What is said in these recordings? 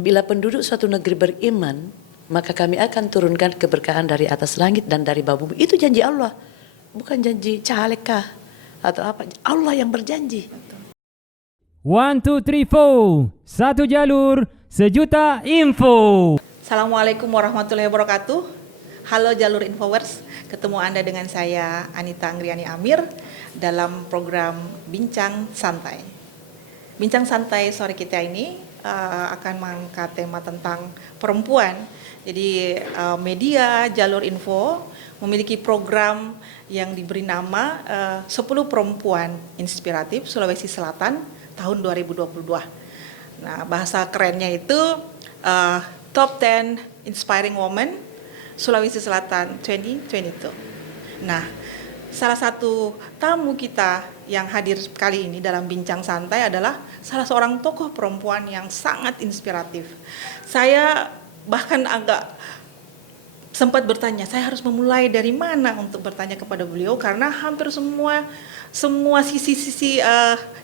bila penduduk suatu negeri beriman, maka kami akan turunkan keberkahan dari atas langit dan dari bawah bumi. Itu janji Allah, bukan janji cahalekah atau apa. Allah yang berjanji. 1, 2, 3, 4. Satu jalur, sejuta info. Assalamualaikum warahmatullahi wabarakatuh. Halo Jalur Infowers, ketemu Anda dengan saya Anita Anggriani Amir dalam program Bincang Santai. Bincang Santai sore kita ini akan mengangkat tema tentang perempuan. Jadi media Jalur Info memiliki program yang diberi nama 10 Perempuan Inspiratif Sulawesi Selatan tahun 2022. Nah, bahasa kerennya itu Top 10 Inspiring Women Sulawesi Selatan 2022. Nah, salah satu tamu kita yang hadir kali ini dalam Bincang Santai adalah salah seorang tokoh perempuan yang sangat inspiratif. Saya bahkan agak sempat bertanya, saya harus memulai dari mana untuk bertanya kepada beliau, karena hampir semua sisi-sisi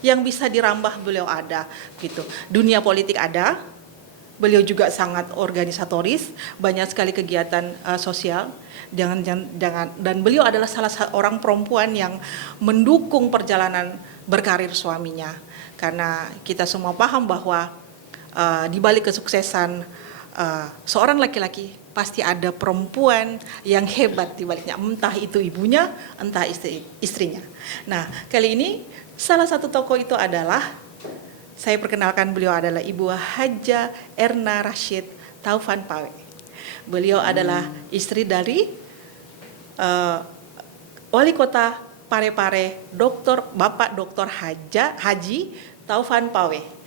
yang bisa dirambah beliau ada gitu. Dunia politik ada, beliau juga sangat organisatoris, banyak sekali kegiatan sosial, dan beliau adalah salah seorang perempuan yang mendukung perjalanan berkarir suaminya, karena kita semua paham bahwa di balik kesuksesan seorang laki-laki pasti ada perempuan yang hebat di baliknya, entah itu ibunya, entah istrinya. Nah, kali ini salah satu tokoh itu adalah, saya perkenalkan, beliau adalah Ibu Haja Erna Rashid Taufan Pawe. Beliau adalah istri dari Wali Kota Parepare, Bapak Dr. Haji Taufan Pawe.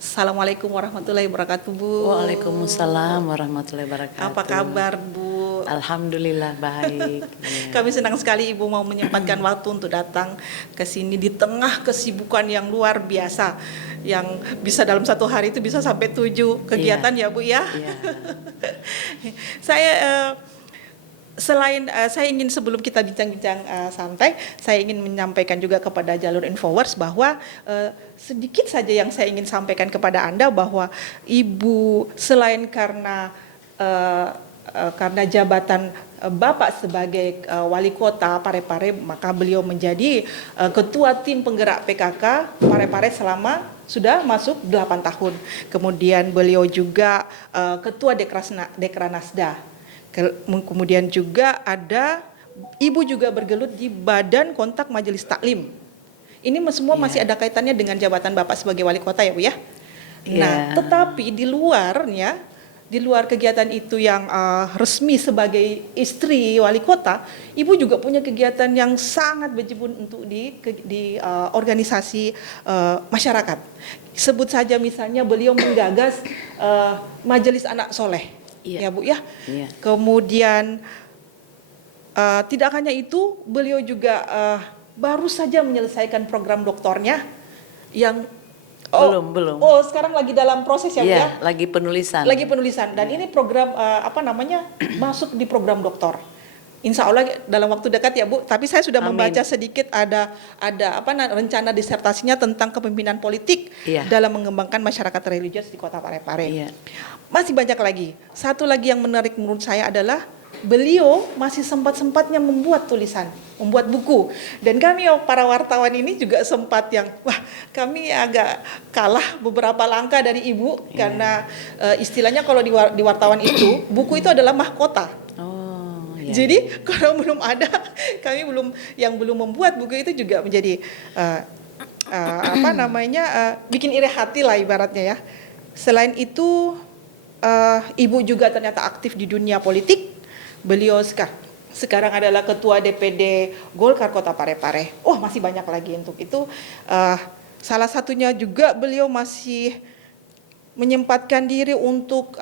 Assalamualaikum warahmatullahi wabarakatuh, Bu. Waalaikumsalam warahmatullahi wabarakatuh. Apa kabar, Bu? Alhamdulillah baik. Kami senang sekali Ibu mau menyempatkan waktu untuk datang ke sini di tengah kesibukan yang luar biasa, yang bisa dalam satu hari itu bisa sampai 7 kegiatan, ya Bu ya. Saya ingin, sebelum kita bincang-bincang santai, saya ingin menyampaikan juga kepada Jalur Infowers bahwa sedikit saja yang saya ingin sampaikan kepada Anda, bahwa Ibu selain karena jabatan Bapak sebagai Wali Kota Parepare, maka beliau menjadi Ketua Tim Penggerak PKK Parepare selama sudah masuk 8 tahun. Kemudian beliau juga Ketua Dekranasda. Kemudian juga ada Ibu juga bergelut di Badan Kontak Majelis Taklim. Ini semua masih ada kaitannya dengan jabatan Bapak sebagai Wali Kota, ya Bu ya. Nah, tetapi di luar kegiatan itu yang resmi sebagai istri Wali Kota, Ibu juga punya kegiatan yang sangat bejibun untuk di organisasi masyarakat. Sebut saja misalnya beliau menggagas Majelis Anak Soleh. Ya Bu ya. Kemudian tidak hanya itu, beliau juga baru saja menyelesaikan program doktornya yang belum. Oh, sekarang lagi dalam proses, ya Bu ya. Lagi penulisan. Dan ini program masuk di program doktor. Insya Allah dalam waktu dekat, ya Bu. Tapi saya sudah membaca sedikit ada rencana disertasinya tentang kepemimpinan politik dalam mengembangkan masyarakat religius di Kota Parepare. Masih banyak lagi. Satu lagi yang menarik menurut saya adalah beliau masih sempat-sempatnya membuat tulisan, membuat buku. Dan kami para wartawan ini juga sempat kami agak kalah beberapa langkah dari Ibu, karena istilahnya kalau di wartawan itu buku itu adalah mahkota. Jadi kalau belum ada, kami belum membuat buku itu juga menjadi bikin iri hati lah ibaratnya ya. Selain itu, Ibu juga ternyata aktif di dunia politik. Beliau sekarang adalah Ketua DPD Golkar Kota Parepare. Masih banyak lagi untuk itu. Salah satunya juga beliau masih menyempatkan diri untuk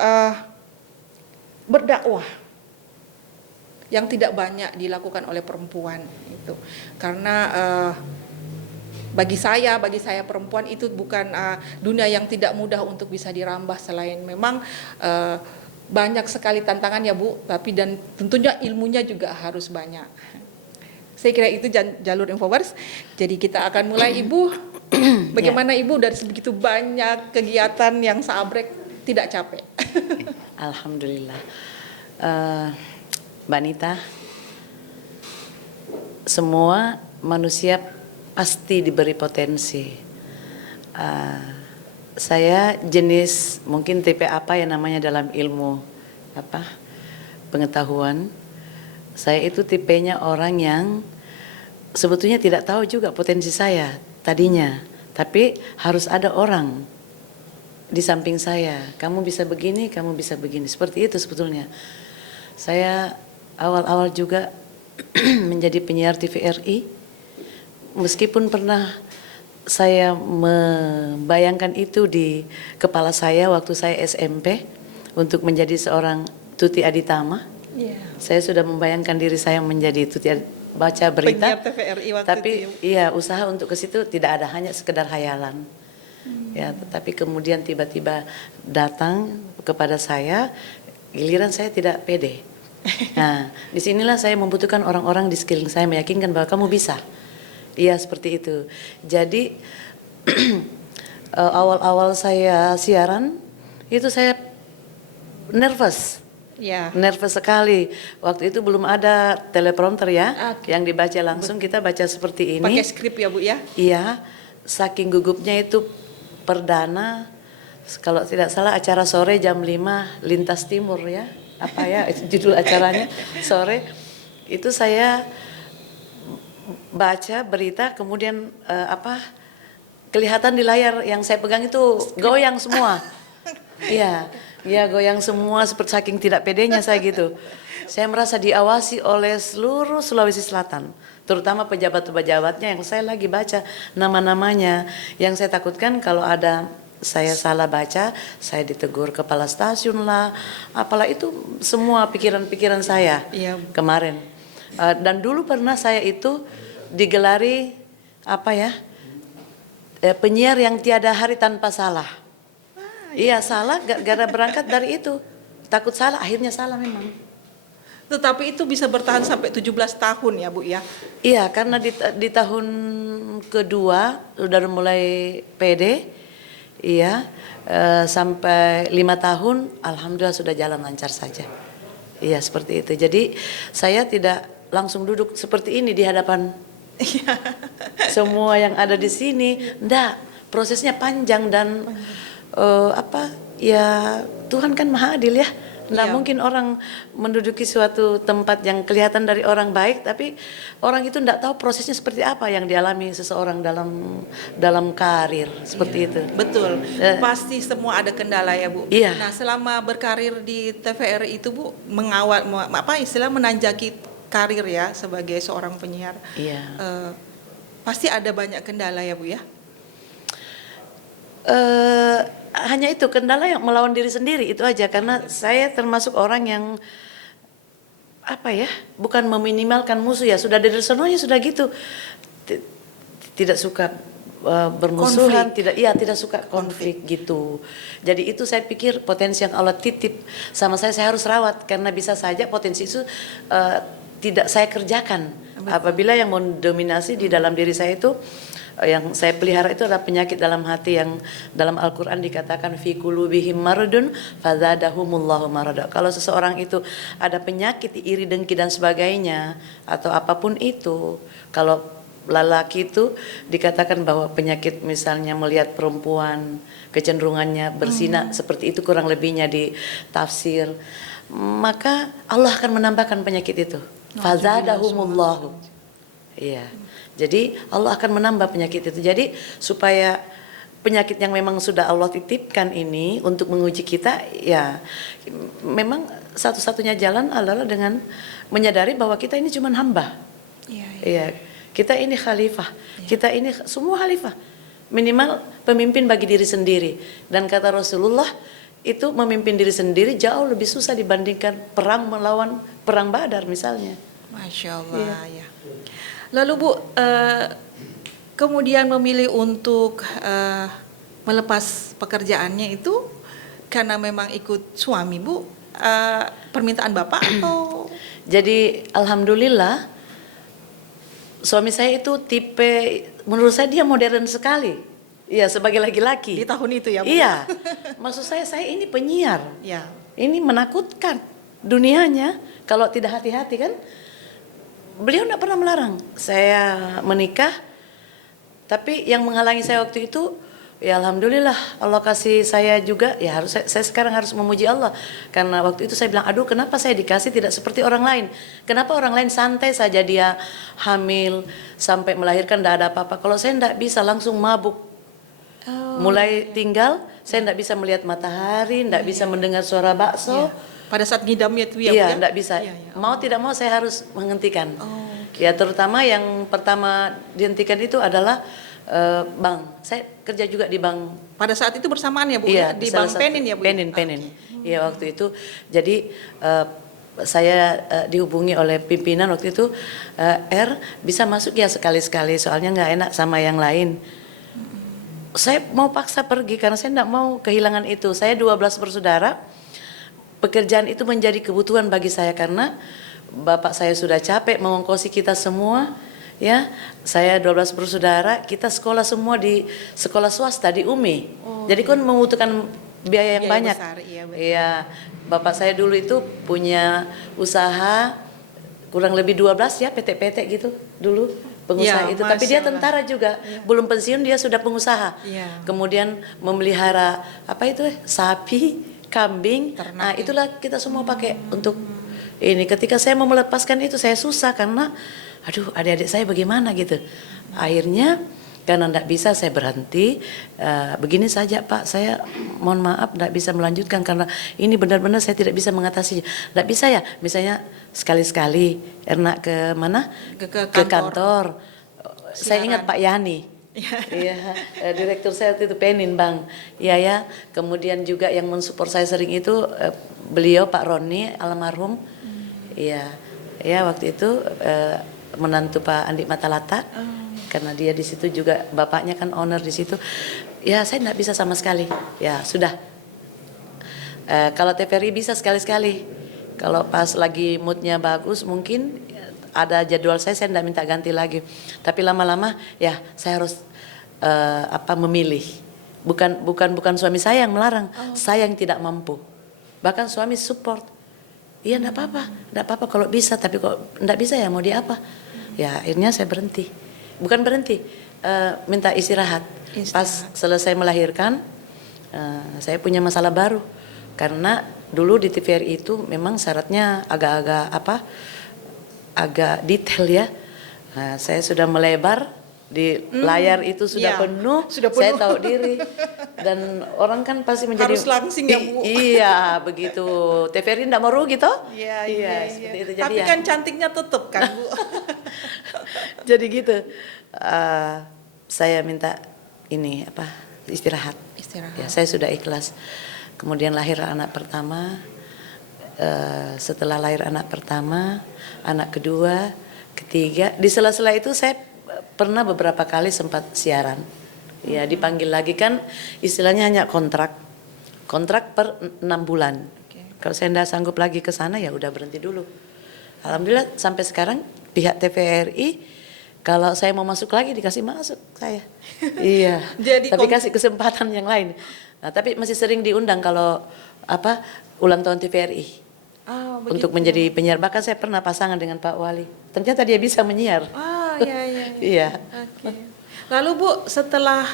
berdakwah, yang tidak banyak dilakukan oleh perempuan itu, karena bagi saya perempuan itu bukan dunia yang tidak mudah untuk bisa dirambah, selain memang banyak sekali tantangan, ya Bu, tapi dan tentunya ilmunya juga harus banyak. Saya kira itu Jalur Infowers. Jadi kita akan mulai, Ibu. Bagaimana Ibu dari sebegitu banyak kegiatan yang seabrek tidak capek. Alhamdulillah. Mbak Nita, semua manusia pasti diberi potensi. Saya jenis mungkin tipe apa yang namanya dalam ilmu pengetahuan. Saya itu tipenya orang yang sebetulnya tidak tahu juga potensi saya tadinya, tapi harus ada orang di samping saya. Kamu bisa begini, kamu bisa begini. Seperti itu sebetulnya. Saya awal-awal juga menjadi penyiar TVRI, meskipun pernah saya membayangkan itu di kepala saya waktu saya SMP untuk menjadi seorang Tuti Aditama. Saya sudah membayangkan diri saya menjadi Tuti baca berita, Penyiar TVRI waktu tapi itu. iya usaha untuk ke situ tidak ada, hanya sekedar hayalan. Ya, tetapi kemudian tiba-tiba datang kepada saya, giliran saya tidak pede. Nah, disinilah saya membutuhkan orang-orang di sekeliling saya meyakinkan bahwa kamu bisa. Iya, seperti itu. Jadi awal-awal saya siaran itu saya nervous. Ya. Nervous sekali. Waktu itu belum ada teleprompter ya, Oke. yang dibaca langsung, kita baca seperti ini. Pakai skrip ya Bu ya? Iya, saking gugupnya itu perdana, kalau tidak salah acara sore jam 5 Lintas Timur ya, apa ya itu judul acaranya, sore. Itu saya baca berita, kemudian kelihatan di layar yang saya pegang itu goyang semua. Iya, ya goyang semua, seperti saking tidak pedenya saya gitu. Saya merasa diawasi oleh seluruh Sulawesi Selatan, terutama pejabat-pejabatnya yang saya lagi baca nama-namanya. Yang saya takutkan kalau ada saya salah baca, saya ditegur kepala stasiun lah, apalah itu semua pikiran-pikiran saya Iya. kemarin. Dan dulu pernah saya itu digelari penyiar yang tiada hari tanpa salah. Iya salah, gara berangkat dari itu. Takut salah, akhirnya salah memang. Tetapi itu bisa bertahan sampai 17 tahun ya Bu ya? Iya, karena di tahun kedua udah mulai pede, iya, sampai 5 tahun, alhamdulillah sudah jalan lancar saja. Iya, seperti itu. Jadi saya tidak langsung duduk seperti ini di hadapan semua yang ada di sini. Enggak, prosesnya panjang dan ya Tuhan kan maha adil ya. Nggak Iya. mungkin orang menduduki suatu tempat yang kelihatan dari orang baik, tapi orang itu nggak tahu prosesnya seperti apa yang dialami seseorang dalam karir seperti itu. Betul, pasti semua ada kendala ya Bu. Iya. Nah selama berkarir di TVRI itu Bu, menanjaki karir ya sebagai seorang penyiar. Iya. Pasti ada banyak kendala ya Bu ya? Hanya itu kendala yang melawan diri sendiri itu aja, karena saya termasuk orang yang bukan meminimalkan musuh ya, sudah dari sononya sudah gitu, tidak suka bermusuhan, tidak suka konflik gitu. Jadi itu saya pikir potensi yang Allah titip sama saya harus rawat, karena bisa saja potensi itu tidak saya kerjakan. Apabila yang mendominasi di dalam diri saya itu, yang saya pelihara itu adalah penyakit dalam hati yang dalam Al-Quran dikatakan fi qulubihim maradun fazadahumullahu marada. Kalau seseorang itu ada penyakit iri, dengki dan sebagainya atau apapun itu, kalau lelaki itu dikatakan bahwa penyakit misalnya melihat perempuan kecenderungannya berzina, seperti itu kurang lebihnya di tafsir, maka Allah akan menambahkan penyakit itu. Fazadahumullahu. Iya. Jadi Allah akan menambah penyakit itu. Jadi supaya penyakit yang memang sudah Allah titipkan ini untuk menguji kita, ya memang satu-satunya jalan adalah dengan menyadari bahwa kita ini cuma hamba. Iya. Kita ini khalifah. Kita ini semua khalifah. Minimal pemimpin bagi diri sendiri. Dan kata Rasulullah, itu memimpin diri sendiri jauh lebih susah dibandingkan perang melawan perang Badar misalnya. Masya Allah ya. Lalu Bu, kemudian memilih untuk melepas pekerjaannya itu karena memang ikut suami Bu, permintaan Bapak atau? Jadi alhamdulillah suami saya itu tipe, menurut saya dia modern sekali. Iya, sebagai laki-laki. Di tahun itu ya, Bu? Iya, maksud saya ini penyiar. Ya. Ini menakutkan dunianya kalau tidak hati-hati kan. Beliau tidak pernah melarang saya menikah, tapi yang menghalangi saya waktu itu, ya alhamdulillah Allah kasih saya juga, ya harus saya sekarang harus memuji Allah. Karena waktu itu saya bilang, aduh kenapa saya dikasih tidak seperti orang lain. Kenapa orang lain santai saja dia hamil, sampai melahirkan tidak ada apa-apa. Kalau saya tidak bisa, langsung mabuk. Mulai tinggal, saya tidak bisa melihat matahari, tidak bisa mendengar suara bakso. Pada saat ngidamnya itu ya, Bu, Iya, ya? tidak bisa. Iya, iya. Mau tidak mau saya harus menghentikan. Oke. Ya terutama yang pertama dihentikan itu adalah bank. Saya kerja juga di bank. Pada saat itu bersamaan ya, Bu? Iya, Di salah Bank satu- Penin ya, Bu? Penin. Iya waktu itu. Jadi saya dihubungi oleh pimpinan waktu itu, bisa masuk ya sekali-sekali, soalnya nggak enak sama yang lain. Saya mau paksa pergi karena saya tidak mau kehilangan itu. Saya 12 bersaudara. Pekerjaan itu menjadi kebutuhan bagi saya karena bapak saya sudah capek mengongkosi kita semua, ya. Saya 12 bersaudara, kita sekolah semua di sekolah swasta di UMI. Jadi kan membutuhkan biaya yang Biaya banyak. besar, iya, betul. Iya. Bapak saya dulu itu punya usaha kurang lebih 12 ya, PT-PT gitu dulu pengusaha Ya, itu. Tapi dia Masya Allah. tentara juga, belum pensiun dia sudah pengusaha. Iya. Kemudian memelihara apa itu sapi, kambing. Ternak, Nah, ya. itulah kita semua pakai untuk ini. Ketika saya mau melepaskan itu saya susah karena aduh adik-adik saya bagaimana gitu. Akhirnya karena tidak bisa saya berhenti. Begini saja Pak, saya mohon maaf tidak bisa melanjutkan karena ini benar-benar saya tidak bisa mengatasinya. Tidak bisa ya, misalnya sekali-sekali Erna ke mana? Ke kantor. Saya Siaran. ingat Pak Yani. Iya, direktur saya waktu itu Penin Bang. Iya ya. Kemudian juga yang mensupport saya sering itu beliau Pak Roni almarhum. Iya. Ya waktu itu menantu Pak Andi Matalata. Karena dia di situ juga bapaknya kan owner di situ. Ya saya tidak bisa sama sekali. Ya sudah. Kalau TVRI bisa sekali-sekali. Kalau pas lagi moodnya bagus mungkin ada jadwal saya tidak minta ganti lagi. Tapi lama-lama ya saya harus memilih. Bukan suami saya yang melarang, saya yang tidak mampu. Bahkan suami support. Iya enggak apa-apa kalau bisa, tapi kalau enggak bisa ya mau dia apa? Ya akhirnya saya berhenti. Bukan berhenti, minta istirahat. Pas selesai melahirkan, saya punya masalah baru. Karena dulu di TVRI itu memang syaratnya agak detail ya. Nah, saya sudah melebar di layar itu sudah Iya, penuh, sudah saya penuh. tahu diri dan orang kan pasti menjadi Harus langsing ya, Bu. Iya begitu. TVRI tidak mau rugi toh? Iya. Seperti itu. Jadi Tapi ya. kan cantiknya tetap kan, Bu? Jadi gitu. Saya minta istirahat. Istirahat. Ya, saya sudah ikhlas. Kemudian lahir anak pertama. Setelah lahir anak pertama, anak kedua, ketiga, di sela-sela itu saya pernah beberapa kali sempat siaran. Ya, dipanggil lagi kan istilahnya hanya kontrak per 6 bulan. Kalau saya tidak sanggup lagi ke sana ya udah berhenti dulu. Alhamdulillah sampai sekarang pihak TVRI kalau saya mau masuk lagi dikasih masuk saya. Iya. Jadi tapi kasih kesempatan yang lain. Nah, tapi masih sering diundang kalau ulang tahun TVRI. Untuk menjadi penyiar. Bahkan saya pernah pasangan dengan Pak Wali. Ternyata dia bisa menyiar. Iya. Iya. Oke. Lalu Bu, setelah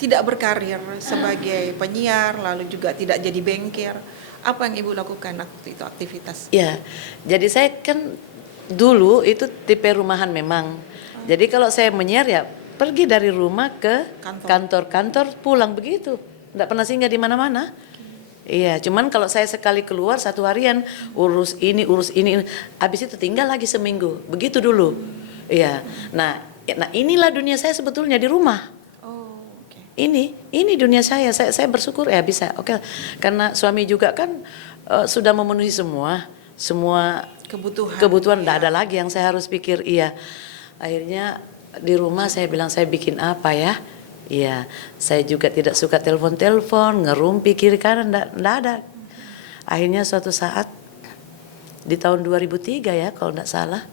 tidak berkarir sebagai penyiar, lalu juga tidak jadi bankir, apa yang Ibu lakukan waktu itu aktivitas? Ya, jadi saya kan dulu itu tipe rumahan memang. Jadi kalau saya menyiar ya pergi dari rumah ke kantor pulang begitu. Tidak pernah singgah di mana-mana. Iya, cuman kalau saya sekali keluar satu harian urus ini, habis itu tinggal lagi seminggu. Begitu dulu. Iya. Nah inilah dunia saya sebetulnya di rumah. Ini dunia saya bersyukur ya bisa. Oke. Karena suami juga kan sudah memenuhi semua kebutuhan tidak ada lagi yang saya harus pikir. Iya. Akhirnya di rumah saya bilang saya bikin apa ya? Iya, saya juga tidak suka telepon, ngerumpi kiri kanan, enggak ada. Akhirnya suatu saat di tahun 2003 ya kalau enggak salah,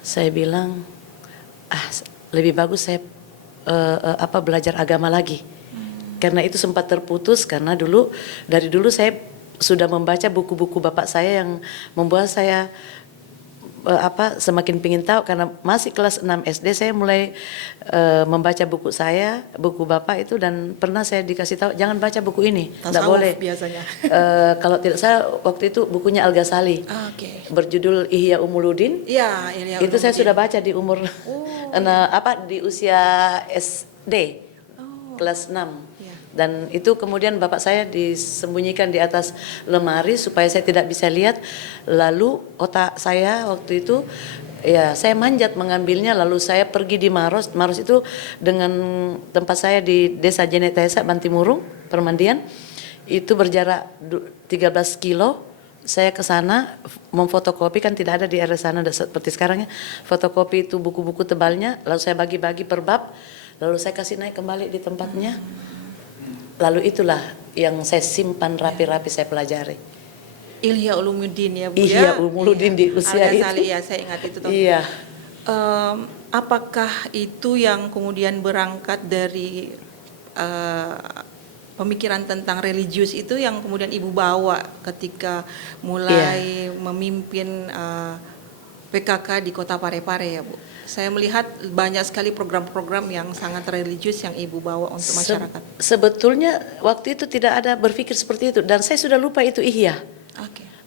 saya bilang lebih bagus saya belajar agama lagi. Karena itu sempat terputus karena dari dulu saya sudah membaca buku-buku bapak saya yang membuat saya semakin pingin tahu. Karena masih kelas 6 SD saya mulai membaca buku bapak itu, dan pernah saya dikasih tahu jangan baca buku ini, tidak boleh. Biasanya. Kalau tidak salah waktu itu bukunya Al Ghazali, berjudul Ihya Ulumuddin. Iya, Itu saya sudah baca di umur di usia SD kelas 6. Dan itu kemudian bapak saya disembunyikan di atas lemari supaya saya tidak bisa lihat. Lalu otak saya waktu itu, ya saya manjat mengambilnya, lalu saya pergi di Maros. Maros itu dengan tempat saya di Desa Jenetesa, Bantimurung, Permandian. Itu berjarak 13 kilo. Saya ke sana memfotokopi, kan tidak ada di area sana seperti sekarang ya. Fotokopi itu buku-buku tebalnya, lalu saya bagi-bagi per bab, lalu saya kasih naik kembali di tempatnya. Lalu itulah yang saya simpan rapi-rapi, saya pelajari. Ihya Ulumuddin ya Bu Ihya ya. Ulumuddin di usia itu. Al-Ghazali ya, saya ingat itu. Iya. Apakah itu yang kemudian berangkat dari pemikiran tentang religius itu yang kemudian Ibu bawa ketika mulai memimpin PKK di Kota Parepare ya Bu? Saya melihat banyak sekali program-program yang sangat religius yang Ibu bawa untuk masyarakat. Sebetulnya waktu itu tidak ada berpikir seperti itu, dan saya sudah lupa itu ihya.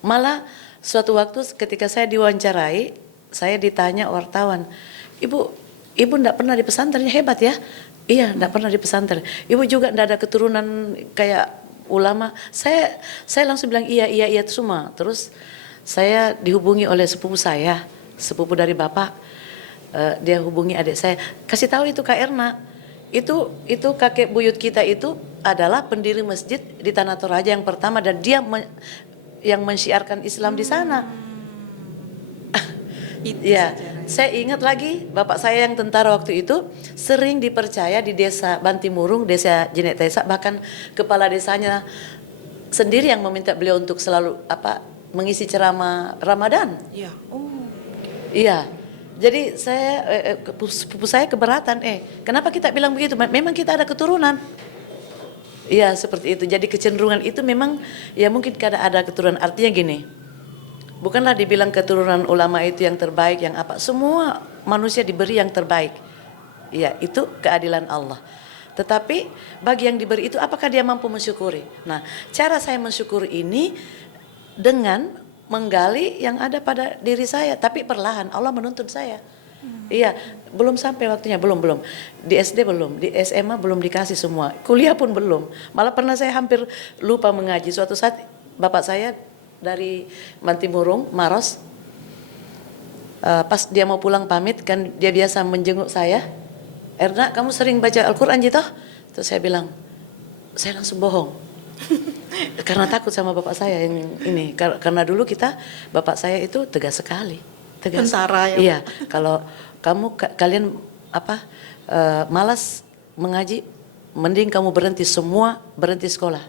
Malah suatu waktu ketika saya diwawancarai, saya ditanya wartawan, Ibu enggak pernah di pesantren, hebat ya? Iya, enggak pernah di pesantren. Ibu juga enggak ada keturunan kayak ulama. Saya langsung bilang iya semua. Terus saya dihubungi oleh sepupu dari bapak. Dia hubungi adik saya, kasih tahu itu Kak Erna, itu kakek buyut kita itu adalah pendiri masjid di Tanah Toraja yang pertama, dan dia yang mensyiarkan Islam di sana. Ya, saya ingat lagi bapak saya yang tentara waktu itu sering dipercaya di Desa Bantimurung, Desa Jenetesa, bahkan kepala desanya sendiri yang meminta beliau untuk selalu mengisi ceramah Ramadan. Iya. Iya. Jadi sepupu saya keberatan, kenapa kita bilang begitu? Memang kita ada keturunan. Iya, seperti itu. Jadi kecenderungan itu memang ya mungkin karena ada keturunan. Artinya gini, bukanlah dibilang keturunan ulama itu yang terbaik, yang apa. Semua manusia diberi yang terbaik. Iya, itu keadilan Allah. Tetapi bagi yang diberi itu, apakah dia mampu mensyukuri? Nah, cara saya mensyukuri ini dengan menggali yang ada pada diri saya, tapi perlahan Allah menuntun saya. Iya, belum sampai waktunya, belum. Di SD belum, di SMA belum dikasih semua, kuliah pun belum. Malah pernah saya hampir lupa mengaji. Suatu saat bapak saya dari Bantimurung, Maros, pas dia mau pulang pamit, kan dia biasa menjenguk saya. Erna, kamu sering baca Al-Quran gitu? Terus saya bilang, saya langsung bohong. Karena takut sama bapak saya yang ini. Karena dulu bapak saya itu tegas sekali. Tentara ya. Iya, kalau kalian malas mengaji, mending kamu berhenti sekolah.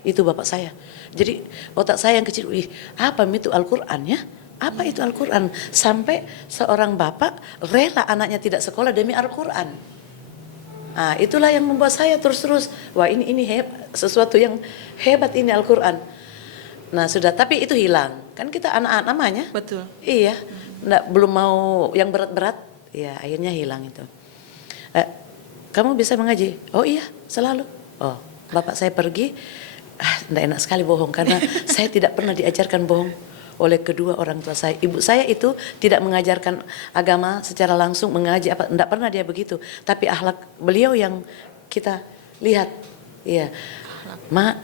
Itu bapak saya. Jadi otak saya yang kecil, apa itu Al-Quran ya? Apa itu Al-Quran? Sampai seorang bapak rela anaknya tidak sekolah demi Al-Quran. Nah, itulah yang membuat saya terus, wah ini sesuatu yang hebat ini Al-Quran. Nah sudah, tapi itu hilang. Kan kita anak-anak namanya. Betul. Iya, belum mau yang berat-berat, ya akhirnya hilang itu. Kamu bisa mengaji? Oh iya, selalu. Oh, bapak saya pergi, enggak enak sekali bohong, karena saya tidak pernah diajarkan bohong oleh kedua orang tua saya. Ibu saya itu tidak mengajarkan agama secara langsung, mengaji enggak pernah dia begitu. Tapi akhlak beliau yang kita lihat. Iya. Mak,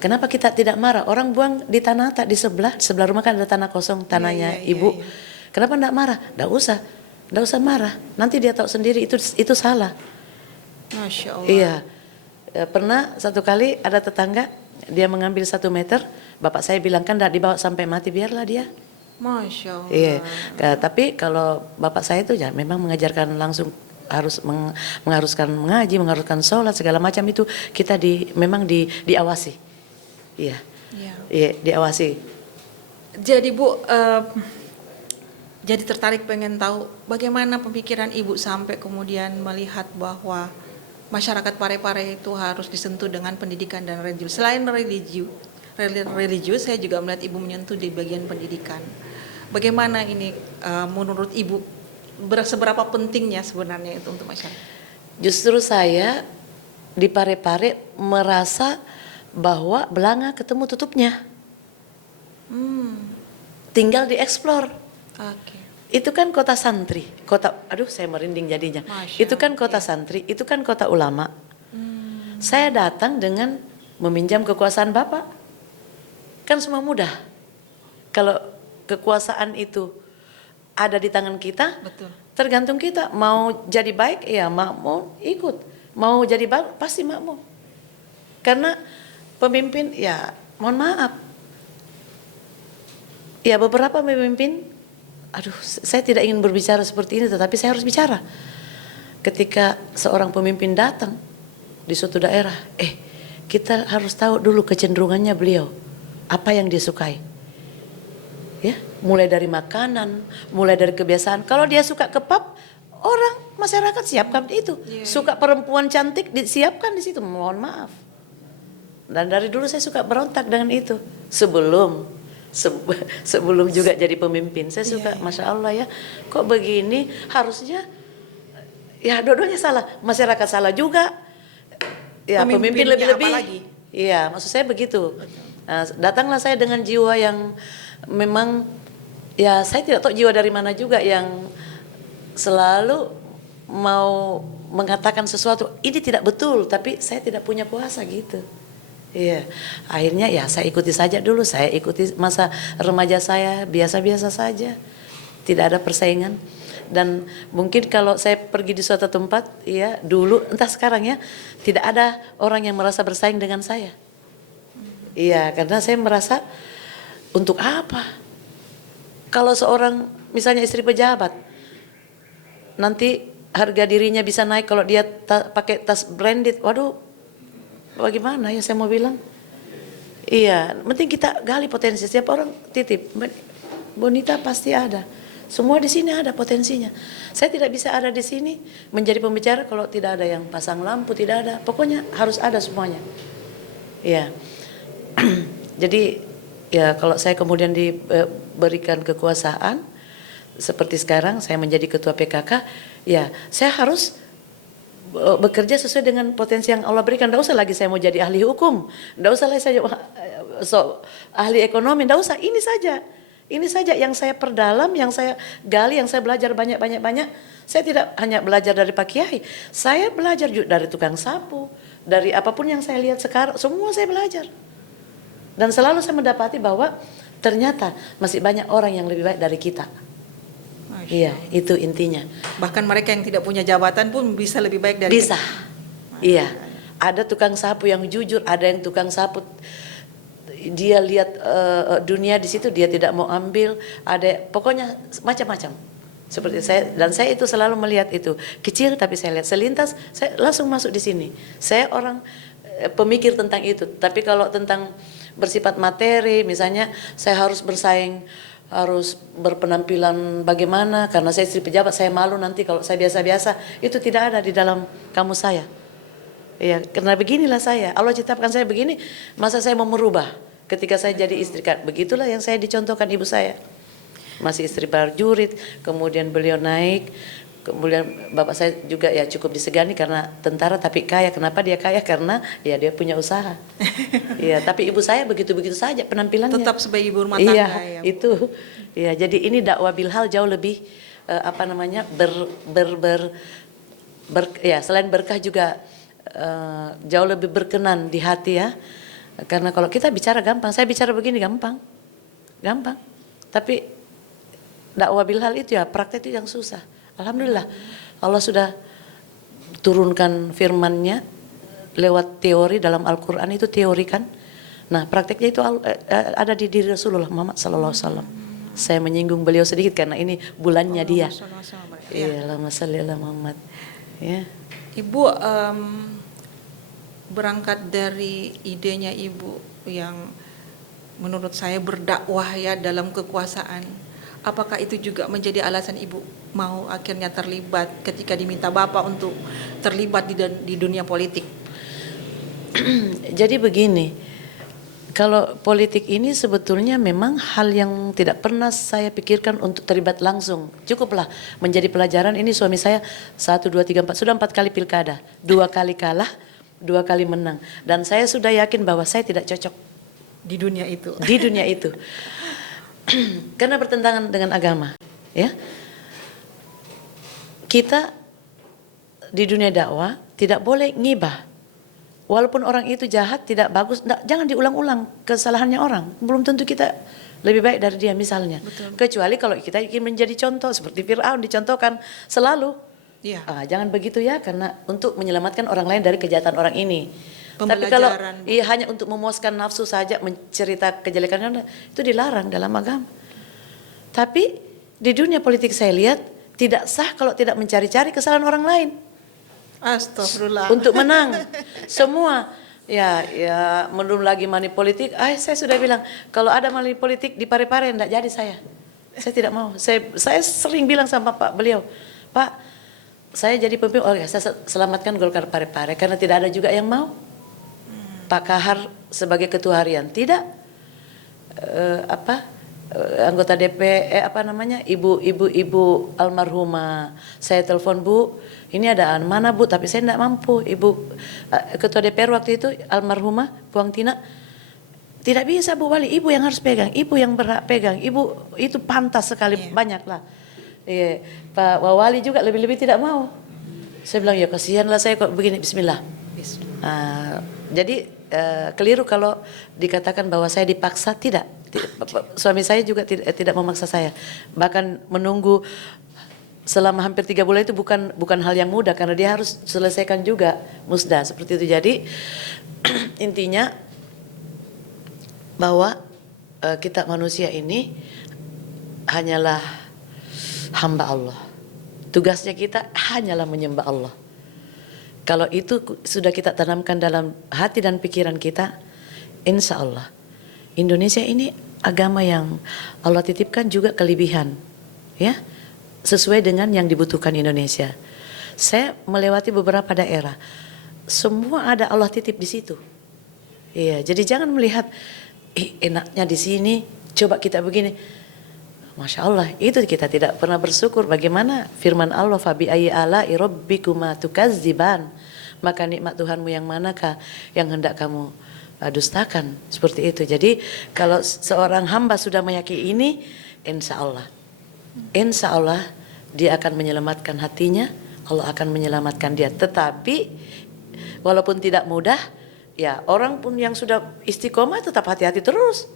kenapa kita tidak marah? Orang buang di tanah di sebelah rumah kan ada tanah kosong, tanahnya ibu. Kenapa enggak marah? Enggak usah marah. Nanti dia tahu sendiri itu salah. Masya Allah. Iya. Pernah satu kali ada tetangga, dia mengambil 1 meter, bapak saya bilang kan tidak dibawa sampai mati, biarlah dia. Masya Allah. Iya. Tapi kalau bapak saya itu ya memang mengajarkan langsung, harus mengharuskan mengaji, mengharuskan sholat segala macam itu kita memang diawasi. Iya. Iya, diawasi. Jadi Bu, Jadi tertarik pengen tahu bagaimana pemikiran Ibu sampai kemudian melihat bahwa masyarakat Parepare itu harus disentuh dengan pendidikan dan religius. Selain religius, saya juga melihat Ibu menyentuh di bagian pendidikan. Bagaimana ini menurut Ibu, seberapa pentingnya sebenarnya itu untuk masyarakat? Justru saya di Parepare merasa bahwa belanga ketemu tutupnya. Tinggal dieksplor. Oke. Itu kan kota santri, aduh saya merinding jadinya. Masya Itu kan kota santri, itu kan kota ulama. Saya datang dengan meminjam kekuasaan Bapak. Kan semua mudah. Kalau kekuasaan itu ada di tangan kita, Betul. tergantung kita. Mau jadi baik, ya makmum ikut. Mau jadi baik, pasti makmum. Karena pemimpin, ya mohon maaf. Ya beberapa pemimpin, aduh saya tidak ingin berbicara seperti ini, tetapi saya harus bicara. Ketika seorang pemimpin datang di suatu daerah, kita harus tahu dulu kecenderungannya beliau, apa yang dia sukai. Ya, mulai dari makanan, mulai dari kebiasaan. Kalau dia suka ke pub, orang masyarakat siapkan itu. Suka perempuan cantik, disiapkan di situ. Mohon maaf. Dan dari dulu saya suka berontak dengan itu. Sebelum juga jadi pemimpin, saya suka, masya Allah ya, kok begini? Harusnya, ya dua-duanya salah. Masyarakat salah juga. Ya pemimpin lebih-lebih. Iya, maksud saya begitu. Nah, datanglah saya dengan jiwa yang memang, ya saya tidak tahu jiwa dari mana juga, yang selalu mau mengatakan sesuatu ini tidak betul, tapi saya tidak punya kuasa gitu. Iya, akhirnya ya saya ikuti saja dulu. Saya ikuti masa remaja saya biasa-biasa saja, tidak ada persaingan. Dan mungkin kalau saya pergi di suatu tempat, ya dulu entah sekarang ya, tidak ada orang yang merasa bersaing dengan saya. Iya, karena saya merasa untuk apa? Kalau seorang misalnya istri pejabat, nanti harga dirinya bisa naik kalau dia pakai tas branded. Waduh, bagaimana ya saya mau bilang? Iya, penting kita gali potensi. Setiap orang titip, bonita pasti ada. Semua di sini ada potensinya. Saya tidak bisa ada di sini menjadi pembicara kalau tidak ada yang pasang lampu, tidak ada. Pokoknya harus ada semuanya. Iya. Jadi ya kalau saya kemudian diberikan kekuasaan seperti sekarang saya menjadi ketua PKK, ya saya harus bekerja sesuai dengan potensi yang Allah berikan. Tidak usah lagi saya mau jadi ahli hukum, tidak usah lagi saya ahli ekonomi, tidak usah. Ini saja yang saya perdalam, yang saya gali, yang saya belajar banyak. Saya tidak hanya belajar dari Pak Kiai, saya belajar juga dari tukang sapu, dari apapun yang saya lihat sekarang, semua saya belajar. Dan selalu saya mendapati bahwa ternyata masih banyak orang yang lebih baik dari kita. Iya, itu intinya. Bahkan mereka yang tidak punya jabatan pun bisa lebih baik dari bisa. Iya, ada tukang sapu yang jujur, ada yang tukang sapu dia lihat dunia di situ, dia tidak mau ambil, ada pokoknya macam-macam. Seperti saya, dan saya itu selalu melihat itu kecil, tapi saya lihat selintas, saya langsung masuk di sini. Saya orang pemikir tentang itu. Tapi kalau tentang bersifat materi, misalnya saya harus bersaing, harus berpenampilan bagaimana, karena saya istri pejabat, saya malu nanti kalau saya biasa-biasa, itu tidak ada di dalam kamus saya. Ya, karena beginilah saya, Allah ciptakan saya begini, masa saya mau merubah ketika saya jadi istri? Begitulah yang saya dicontohkan ibu saya. Masih istri prajurit, kemudian beliau naik, kemudian bapak saya juga ya cukup disegani karena tentara tapi kaya. Kenapa dia kaya? Karena ya dia punya usaha. Iya, tapi ibu saya begitu-begitu saja penampilannya. Tetap sebagai ibu rumah tangga. Iya, Ya. itu. Ya, jadi ini dakwah Bilhal jauh lebih ya selain berkah juga jauh lebih berkenan di hati ya. Karena kalau kita bicara gampang, saya bicara begini gampang. Tapi dakwah Bilhal itu ya praktek itu yang susah. Alhamdulillah Allah sudah turunkan firman-Nya lewat teori dalam Al-Quran, itu teori kan. Nah prakteknya itu ada di diri Rasulullah Muhammad SAW. Saya menyinggung beliau sedikit karena ini bulannya dia. Iya, Allahumma sholli ala Muhammad. Ya. Ibu berangkat dari idenya Ibu yang menurut saya berdakwah ya dalam kekuasaan. Apakah itu juga menjadi alasan Ibu mau akhirnya terlibat ketika diminta Bapak untuk terlibat di dunia politik? Jadi begini, kalau politik ini sebetulnya memang hal yang tidak pernah saya pikirkan untuk terlibat langsung. Cukuplah menjadi pelajaran. Ini suami saya 1, 2, 3, 4 sudah 4 kali pilkada, 2 kali kalah, 2 kali menang, dan saya sudah yakin bahwa saya tidak cocok Di dunia itu. di dunia itu karena bertentangan dengan agama. Ya, kita di dunia dakwah tidak boleh ngibah. Walaupun orang itu jahat, tidak bagus, jangan diulang-ulang kesalahannya orang. Belum tentu kita lebih baik dari dia misalnya. Betul. Kecuali kalau kita ingin menjadi contoh seperti Fir'aun dicontohkan selalu. Iya. Jangan begitu ya, karena untuk menyelamatkan orang lain dari kejahatan orang ini. Tapi kalau Pembelajaran, hanya untuk memuaskan nafsu saja mencerita kejelekan itu dilarang dalam agama. Tapi di dunia politik saya lihat tidak sah kalau tidak mencari-cari kesalahan orang lain. Astagfirullah. Untuk menang semua ya belum lagi money politik. Saya sudah bilang kalau ada money politik di Parepare enggak jadi saya tidak mau. Saya sering bilang sama beliau, Pak, saya jadi pemimpin, saya selamatkan Golkar Parepare karena tidak ada juga yang mau. Pak Kahar sebagai ketua harian tidak, anggota ibu almarhumah, saya telepon, Bu, ini ada mana Bu, tapi saya tidak mampu. Ibu ketua DPR waktu itu almarhumah Puang Tina, tidak bisa Bu Wali, ibu yang harus pegang, ibu yang berhak pegang, ibu itu pantas sekali. Banyak lah. Pak Wawali juga lebih-lebih tidak mau. Saya bilang ya kasihanlah saya kok begini. Bismillah. Jadi keliru kalau dikatakan bahwa saya dipaksa. Tidak. Suami saya juga tidak memaksa saya, bahkan menunggu selama hampir 3 bulan itu bukan hal yang mudah karena dia harus selesaikan juga musda seperti itu. Jadi intinya bahwa kita manusia ini hanyalah hamba Allah. Tugasnya kita hanyalah menyembah Allah. Kalau itu sudah kita tanamkan dalam hati dan pikiran kita, insya Allah Indonesia ini agama yang Allah titipkan juga kelebihan, ya, sesuai dengan yang dibutuhkan Indonesia. Saya melewati beberapa daerah, semua ada Allah titip di situ. Iya, jadi jangan melihat enaknya di sini, coba kita begini. Masya Allah, itu kita tidak pernah bersyukur. Bagaimana firman Allah, fabi ayyi ala'i rabbikuma tukadziban, maka nikmat Tuhanmu yang manakah yang hendak kamu dustakan, seperti itu. Jadi kalau seorang hamba sudah meyakini ini, insya Allah dia akan menyelamatkan hatinya, Allah akan menyelamatkan dia. Tetapi walaupun tidak mudah, ya orang pun yang sudah istiqomah tetap hati-hati terus.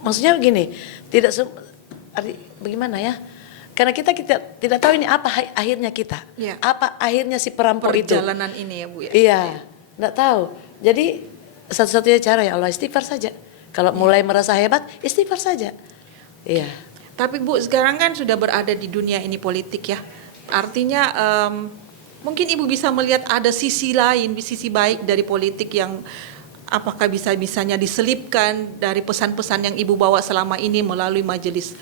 Maksudnya begini, bagaimana ya? Karena kita tidak tahu ini apa akhirnya kita, ya. Apa akhirnya si perampok itu. Perjalanan ini ya Bu ya. Iya, tidak tahu. Jadi satu-satunya cara ya Allah, istighfar saja. Kalau mulai merasa hebat, istighfar saja. Iya. Tapi Bu, sekarang kan sudah berada di dunia ini politik ya. Artinya mungkin Ibu bisa melihat ada sisi lain, sisi baik dari politik yang apakah bisanya diselipkan dari pesan-pesan yang Ibu bawa selama ini melalui majelis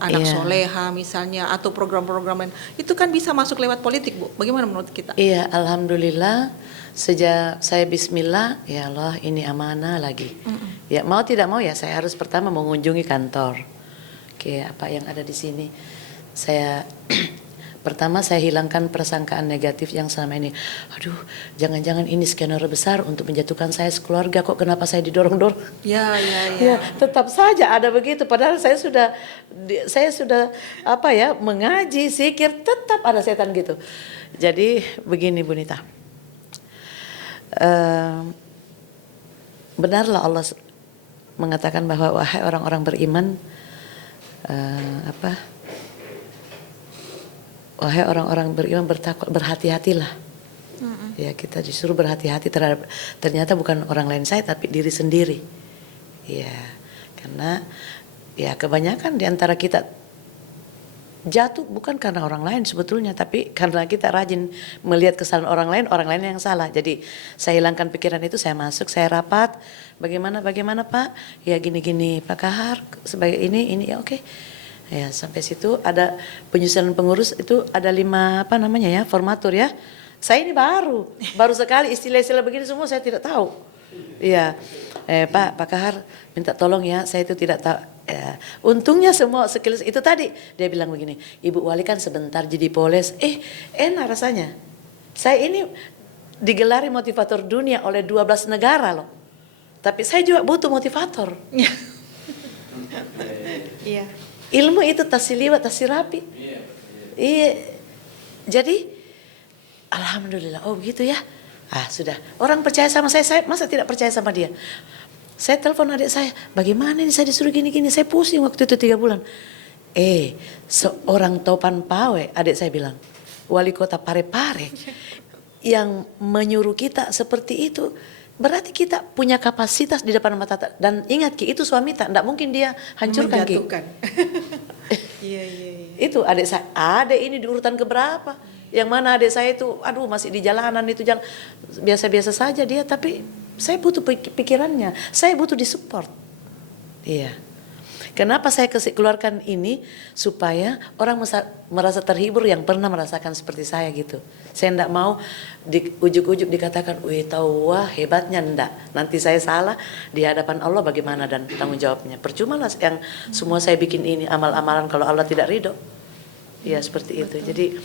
anak soleha misalnya, atau program-program lain. Itu kan bisa masuk lewat politik Bu. Bagaimana menurut kita? Iya, alhamdulillah. Sejak saya bismillah, ya Allah ini amanah lagi. Ya mau tidak mau ya saya harus pertama mengunjungi kantor. Oke, apa yang ada di sini. Pertama saya hilangkan persangkaan negatif yang selama ini. Aduh, jangan-jangan ini skenario besar untuk menjatuhkan saya sekeluarga, kok kenapa saya didorong-dorong? Ya. Tetap saja ada begitu. Padahal saya sudah mengaji, zikir, tetap ada setan gitu. Jadi begini Bu Nita. Benarlah Allah mengatakan bahwa wahai orang-orang beriman, wahai orang-orang beriman bertakwa, berhati-hatilah. Ya, kita disuruh berhati-hati terhadap, ternyata bukan orang lain saya tapi diri sendiri. Ya, karena ya kebanyakan di antara kita jatuh bukan karena orang lain sebetulnya, tapi karena kita rajin melihat kesalahan orang lain yang salah. Jadi saya hilangkan pikiran itu, saya masuk, saya rapat. Bagaimana Pak? Ya gini-gini Pak Kahar sebagai ini ya oke. Ya, sampai situ ada penyusunan pengurus itu ada 5 apa namanya ya, formatur ya. Saya ini baru sekali istilah-istilah begini semua saya tidak tahu. Iya, Pak Kahar minta tolong ya, saya itu tidak tahu. Ya. Untungnya semua skills itu tadi dia bilang begini, Ibu Wali kan sebentar jadi poles, enak rasanya. Saya ini digelari motivator dunia oleh 12 negara loh. Tapi saya juga butuh motivator. Iya. Ilmu itu tasiliwat, tasirapi. Iya. Jadi alhamdulillah, oh begitu ya. Sudah. Orang percaya sama saya masa tidak percaya sama dia? Saya telepon adik saya, bagaimana ini saya disuruh gini-gini, saya pusing waktu itu 3 bulan. Seorang Topan Pawe, adik saya bilang, wali kota Parepare, yang menyuruh kita seperti itu, berarti kita punya kapasitas di depan mata. Dan ingat Ki, itu suami tak, tidak mungkin dia hancurkan Ki. Iya. Itu adik saya, adik ini di urutan keberapa? Yang mana adik saya itu, aduh masih di jalanan itu jalan biasa-biasa saja dia, tapi saya butuh pikirannya, saya butuh disupport. Iya. Kenapa saya keluarkan ini supaya orang merasa terhibur yang pernah merasakan seperti saya gitu. Saya tidak mau di ujuk-ujuk dikatakan, wih tahu wah hebatnya, enggak. Nanti saya salah di hadapan Allah bagaimana dan tanggung jawabnya. Percuma lah yang semua saya bikin ini amal-amalan kalau Allah tidak ridho. Iya seperti itu. Jadi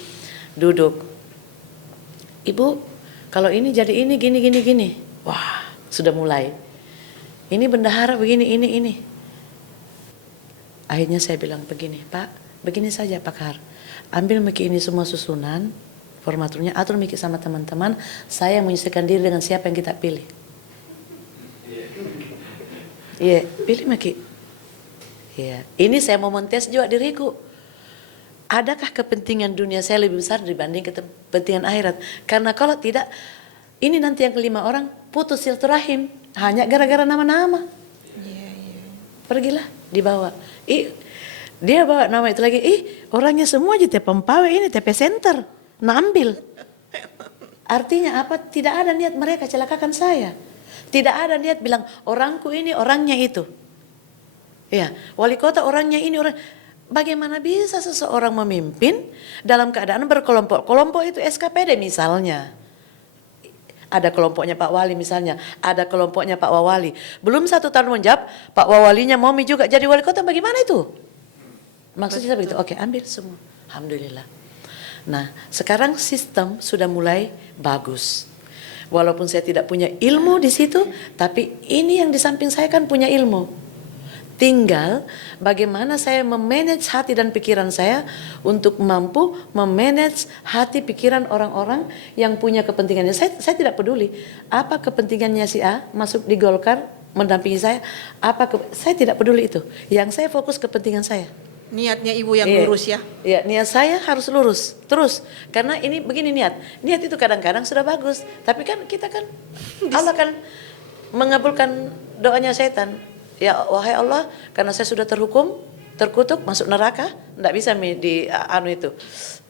duduk, Ibu kalau ini jadi ini gini. Wah sudah mulai. Ini bendahara begini ini. Akhirnya saya bilang begini, Pak, begini saja Pak Kahar, ambil Miki ini semua susunan, formaturnya, atur Miki sama teman-teman, saya menyesuaikan diri dengan siapa yang kita pilih. Iya, pilih Miki. Iya, ini saya mau mentes juga diriku. Adakah kepentingan dunia saya lebih besar dibanding kepentingan akhirat? Karena kalau tidak, ini nanti yang kelima orang putus silaturahim hanya gara-gara nama-nama. Pergilah dibawa. Dia bawa nama itu lagi. Orangnya semua aja TP Pawe ini TP Center. Nambil. Artinya apa? Tidak ada niat mereka celakakan saya. Tidak ada niat bilang orangku ini orangnya itu. Ya, wali kota orangnya ini orang. Bagaimana bisa seseorang memimpin dalam keadaan berkelompok? Kelompok itu SKPD misalnya. Ada kelompoknya Pak Wali misalnya, ada kelompoknya Pak Wawali. Belum 1 tahun menjawab, Pak Wawalinya Momi juga jadi wali kota, bagaimana itu? Maksudnya begitu, oke ambil semua. Alhamdulillah. Nah sekarang sistem sudah mulai bagus. Walaupun saya tidak punya ilmu di situ, tapi ini yang di samping saya kan punya ilmu. Tinggal bagaimana saya memanage hati dan pikiran saya untuk mampu memanage hati pikiran orang-orang yang punya kepentingannya. Saya tidak peduli apa kepentingannya si A masuk di Golkar mendampingi saya. Saya tidak peduli itu. Yang saya fokus kepentingan saya. Niatnya Ibu yang lurus ya? Iya, niat saya harus lurus terus. Karena ini begini niat itu kadang-kadang sudah bagus. Tapi kan kita kan Allah kan mengabulkan doanya setan. Ya wahai Allah, karena saya sudah terhukum, terkutuk, masuk neraka, tidak bisa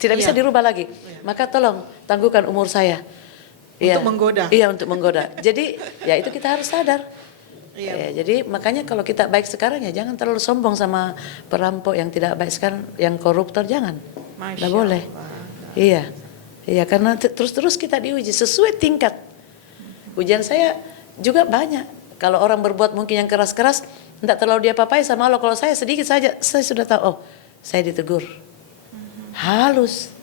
tidak bisa dirubah lagi. Maka tolong tangguhkan umur saya. Untuk menggoda. Iya, untuk menggoda. Jadi ya itu kita harus sadar. Jadi makanya kalau kita baik sekarang ya jangan terlalu sombong sama perampok yang tidak baik sekarang, yang koruptor jangan. Tidak boleh. Iya, karena terus kita diuji sesuai tingkat. Ujian saya juga banyak. Kalau orang berbuat mungkin yang keras-keras, tidak terlalu dia-papai sama Allah. Kalau saya sedikit saja, saya sudah tahu, oh saya ditegur. Halus.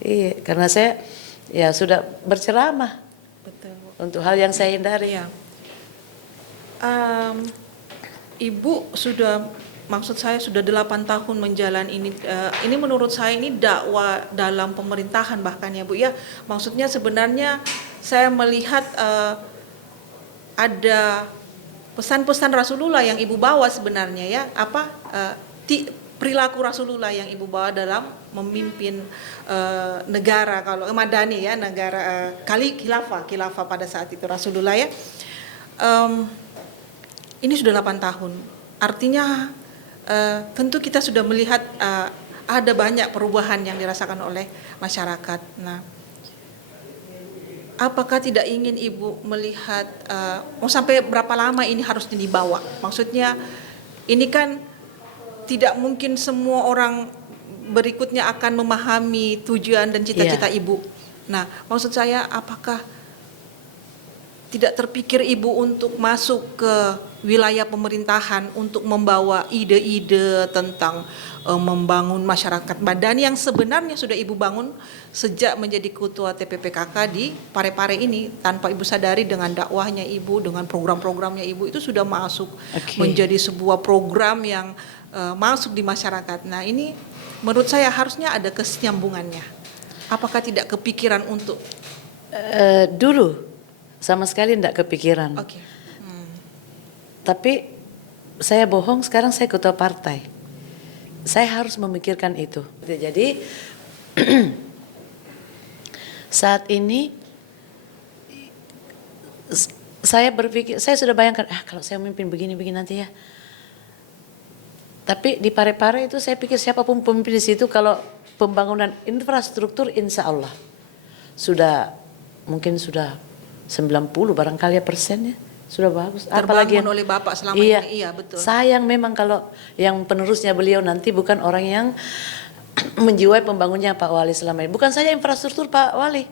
Iya, karena saya ya sudah berceramah. Betul. Untuk hal yang saya hindari. Ya. Ibu sudah, maksud saya sudah 8 tahun menjalani ini. Ini menurut saya ini dakwah dalam pemerintahan bahkan ya Bu ya. Maksudnya sebenarnya saya melihat ada pesan-pesan Rasulullah yang Ibu bawa sebenarnya ya, perilaku Rasulullah yang Ibu bawa dalam memimpin negara, kalau Madani ya, negara khilafah pada saat itu Rasulullah ya. Ini sudah 8 tahun. Artinya tentu kita sudah melihat ada banyak perubahan yang dirasakan oleh masyarakat. Nah, apakah tidak ingin Ibu melihat mau sampai berapa lama ini harusnya dibawa? Maksudnya ini kan tidak mungkin semua orang berikutnya akan memahami tujuan dan cita-cita ibu. Nah, maksud saya apakah tidak terpikir ibu untuk masuk ke wilayah pemerintahan untuk membawa ide-ide tentang membangun masyarakat madani yang sebenarnya sudah ibu bangun sejak menjadi ketua TPPKK di Parepare ini, tanpa ibu sadari dengan dakwahnya ibu, dengan program-programnya ibu itu sudah masuk menjadi sebuah program yang masuk di masyarakat. Nah, ini menurut saya harusnya ada kesinambungannya. Apakah tidak kepikiran untuk dulu sama sekali tidak kepikiran. Oke. Tapi saya bohong, sekarang saya ketua partai. Saya harus memikirkan itu. Jadi saat ini saya berpikir, saya sudah bayangkan, kalau saya memimpin begini-begini nanti ya. Tapi di Parepare itu saya pikir siapapun pemimpin di situ, kalau pembangunan infrastruktur insya Allah mungkin sudah 90 barangkali ya persennya sudah bagus. Apalagi yang oleh Bapak selama iya, ini, iya betul. Sayang memang kalau yang penerusnya beliau nanti bukan orang yang menjiwai pembangunnya Pak Wali selama ini. Bukan saja infrastruktur Pak Wali,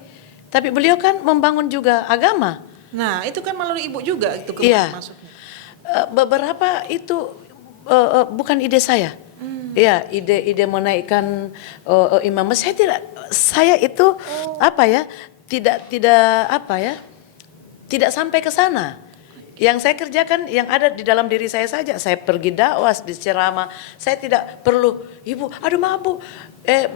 tapi beliau kan membangun juga agama. Nah, itu kan melalui ibu juga itu Iya. masuknya. Beberapa itu bukan ide saya. Ya, ide menaikkan imam. Saya itu tidak sampai ke sana. Yang saya kerjakan yang ada di dalam diri saya saja. Saya pergi dakwah, di ceramah. Saya tidak perlu, ibu, aduh maaf bu,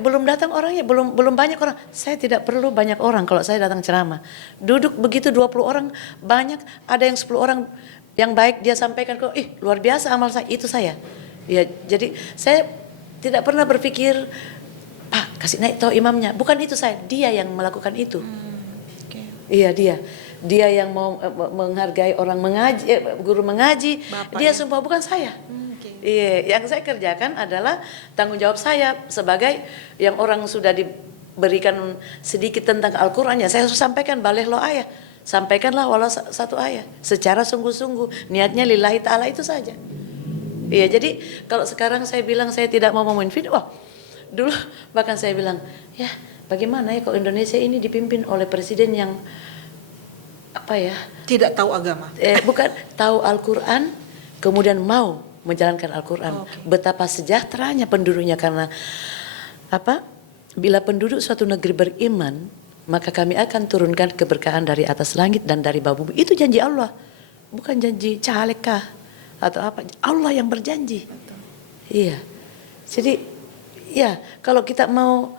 belum datang orangnya, belum banyak orang. Saya tidak perlu banyak orang kalau saya datang ceramah. Duduk begitu 20 orang banyak, ada yang 10 orang yang baik dia sampaikan kok, luar biasa amal saya, itu saya. Ya, jadi saya tidak pernah berpikir, Pak kasih naik tahu imamnya. Bukan itu saya, dia yang melakukan itu. Iya dia yang mau menghargai orang mengaji, guru mengaji. Bapak dia ya? sumpah, bukan saya. Iya, yang saya kerjakan adalah tanggung jawab saya sebagai yang orang sudah diberikan sedikit tentang Al-Quran, ya saya sampaikan balik lo ayah. Sampaikanlah walau satu ayat secara sungguh-sungguh, niatnya lillahi ta'ala, itu saja. Iya, jadi kalau sekarang saya bilang saya tidak mau memimpin, dulu bahkan saya bilang, ya bagaimana ya kalau Indonesia ini dipimpin oleh presiden yang tidak tahu agama. Bukan tahu Al-Quran, kemudian mau menjalankan Al-Quran. Betapa sejahteranya penduduknya, karena bila penduduk suatu negeri beriman, maka kami akan turunkan keberkahan dari atas langit dan dari bawah bumi. Itu janji Allah, bukan janji calegkah atau apa. Allah yang berjanji. Iya. Jadi ya kalau kita mau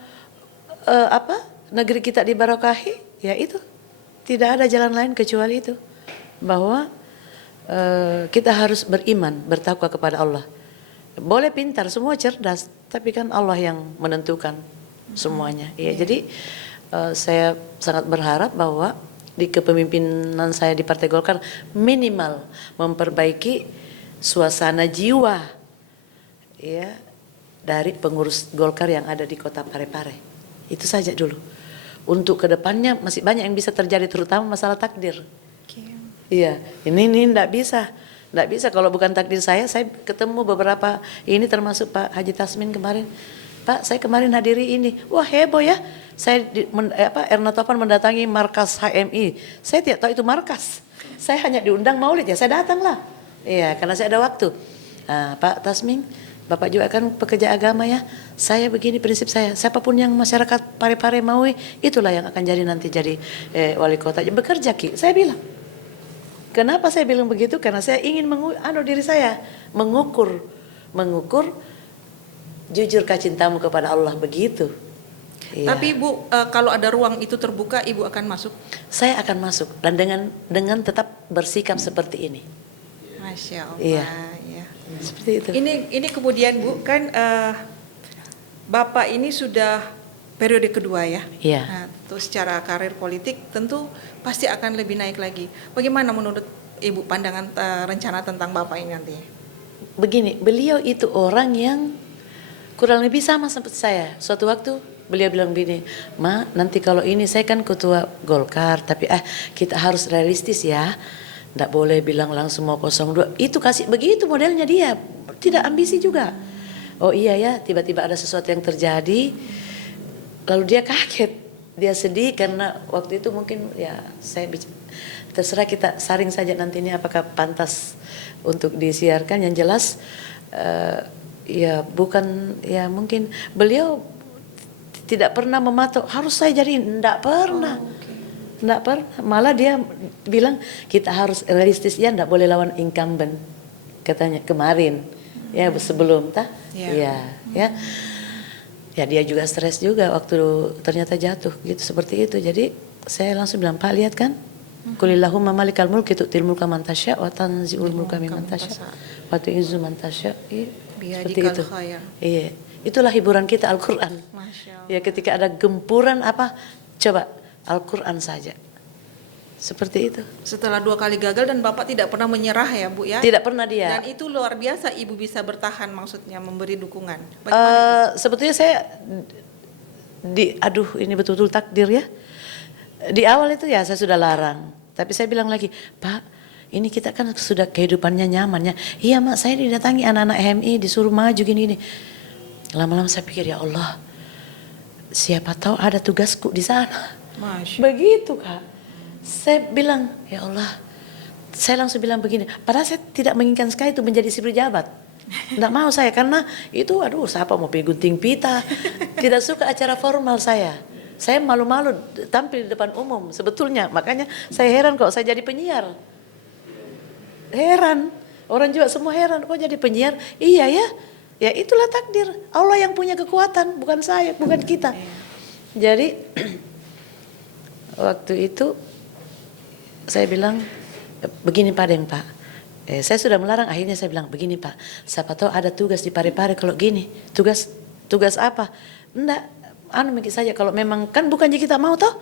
negeri kita dibarokahi, ya itu tidak ada jalan lain kecuali itu, bahwa kita harus beriman, bertakwa kepada Allah. Boleh pintar, semua cerdas, tapi kan Allah yang menentukan semuanya. Iya, jadi saya sangat berharap bahwa di kepemimpinan saya di Partai Golkar minimal memperbaiki suasana jiwa ya dari pengurus Golkar yang ada di Kota Parepare. Itu saja dulu. Untuk kedepannya masih banyak yang bisa terjadi, terutama masalah takdir. Iya, ini enggak bisa kalau bukan takdir saya ketemu beberapa ini, termasuk Pak Haji Tasmin kemarin. Pak, saya kemarin hadiri ini. Wah, heboh ya. Saya Erna Topan mendatangi markas HMI. Saya tidak tahu itu markas. Saya hanya diundang maulid, ya saya datanglah. Iya, karena saya ada waktu. Pak Tasmin, Bapak juga kan pekerja agama ya. Saya begini prinsip saya, siapapun yang masyarakat Parepare mau, itulah yang akan nanti jadi wali kota. Bekerja Ki, saya bilang. Kenapa saya bilang begitu? Karena saya ingin diri saya mengukur jujurkah cintamu kepada Allah, begitu. Iya. Tapi Ibu, kalau ada ruang itu terbuka, Ibu akan masuk? Saya akan masuk, dan dengan tetap bersikap seperti ini. Masya Allah. Iya. Ya. Seperti itu. Ini kemudian Bu, kan Bapak ini sudah periode kedua ya. Iya. Nah, terus secara karir politik tentu pasti akan lebih naik lagi. Bagaimana menurut Ibu pandangan rencana tentang Bapak ini nanti? Begini, beliau itu orang yang kurang lebih sama seperti saya. Suatu waktu beliau bilang begini, Ma, nanti kalau ini saya kan ketua Golkar, tapi kita harus realistis ya. Nggak boleh bilang langsung mau 02. Itu kasih begitu modelnya dia, tidak ambisi juga. oh iya ya, tiba-tiba ada sesuatu yang terjadi, lalu dia kaget, dia sedih karena waktu itu mungkin ya terserah kita saring saja nanti ini apakah pantas untuk disiarkan. Yang jelas ya bukan, ya mungkin beliau tidak pernah mematok harus saya jadi, enggak pernah. Enggak pernah, malah dia bilang kita harus realistis ya, enggak boleh lawan incumbent katanya kemarin ya sebelum ya ya dia juga stres juga waktu ternyata jatuh gitu seperti itu. Jadi saya langsung bilang, Pak lihat kan, Qulillahumma malikal mulk tu'til mulka man tasya wa tanzi'ul mulka mimman tasya wa tu'izzu man tasya. Seperti itu. Iya, itulah hiburan kita Al-Qur'an. Ya ketika ada gempuran apa, coba Al-Qur'an saja. Seperti itu. Setelah 2 kali gagal dan Bapak tidak pernah menyerah ya Bu ya? Tidak pernah dia. Dan itu luar biasa Ibu bisa bertahan, maksudnya memberi dukungan. Sebetulnya saya aduh ini betul-betul takdir ya. Di awal itu ya saya sudah larang. Tapi saya bilang lagi, Pak ini kita kan sudah kehidupannya nyamannya. Iya mak, saya didatangi anak-anak HMI disuruh maju gini-gini. Lama-lama saya pikir ya Allah, siapa tahu ada tugasku di sana. Begitu Kak. Saya bilang ya Allah, saya langsung bilang begini, padahal saya tidak menginginkan sekali itu menjadi si pejabat. Nggak mau saya, karena itu aduh siapa mau pergi gunting pita. Tidak suka acara formal saya. Saya malu-malu tampil di depan umum sebetulnya. Makanya saya heran kok saya jadi penyiar. Heran, orang juga semua heran kok jadi penyiar. Iya ya, ya itulah takdir. Allah yang punya kekuatan, bukan saya, bukan kita. Jadi waktu itu saya bilang begini Pak Deng Pak. Saya sudah melarang, akhirnya saya bilang begini Pak. Siapa tahu ada tugas di Parepare kalau gini. Tugas apa? Enggak, mungkin saja kalau memang kan bukan kita mau toh.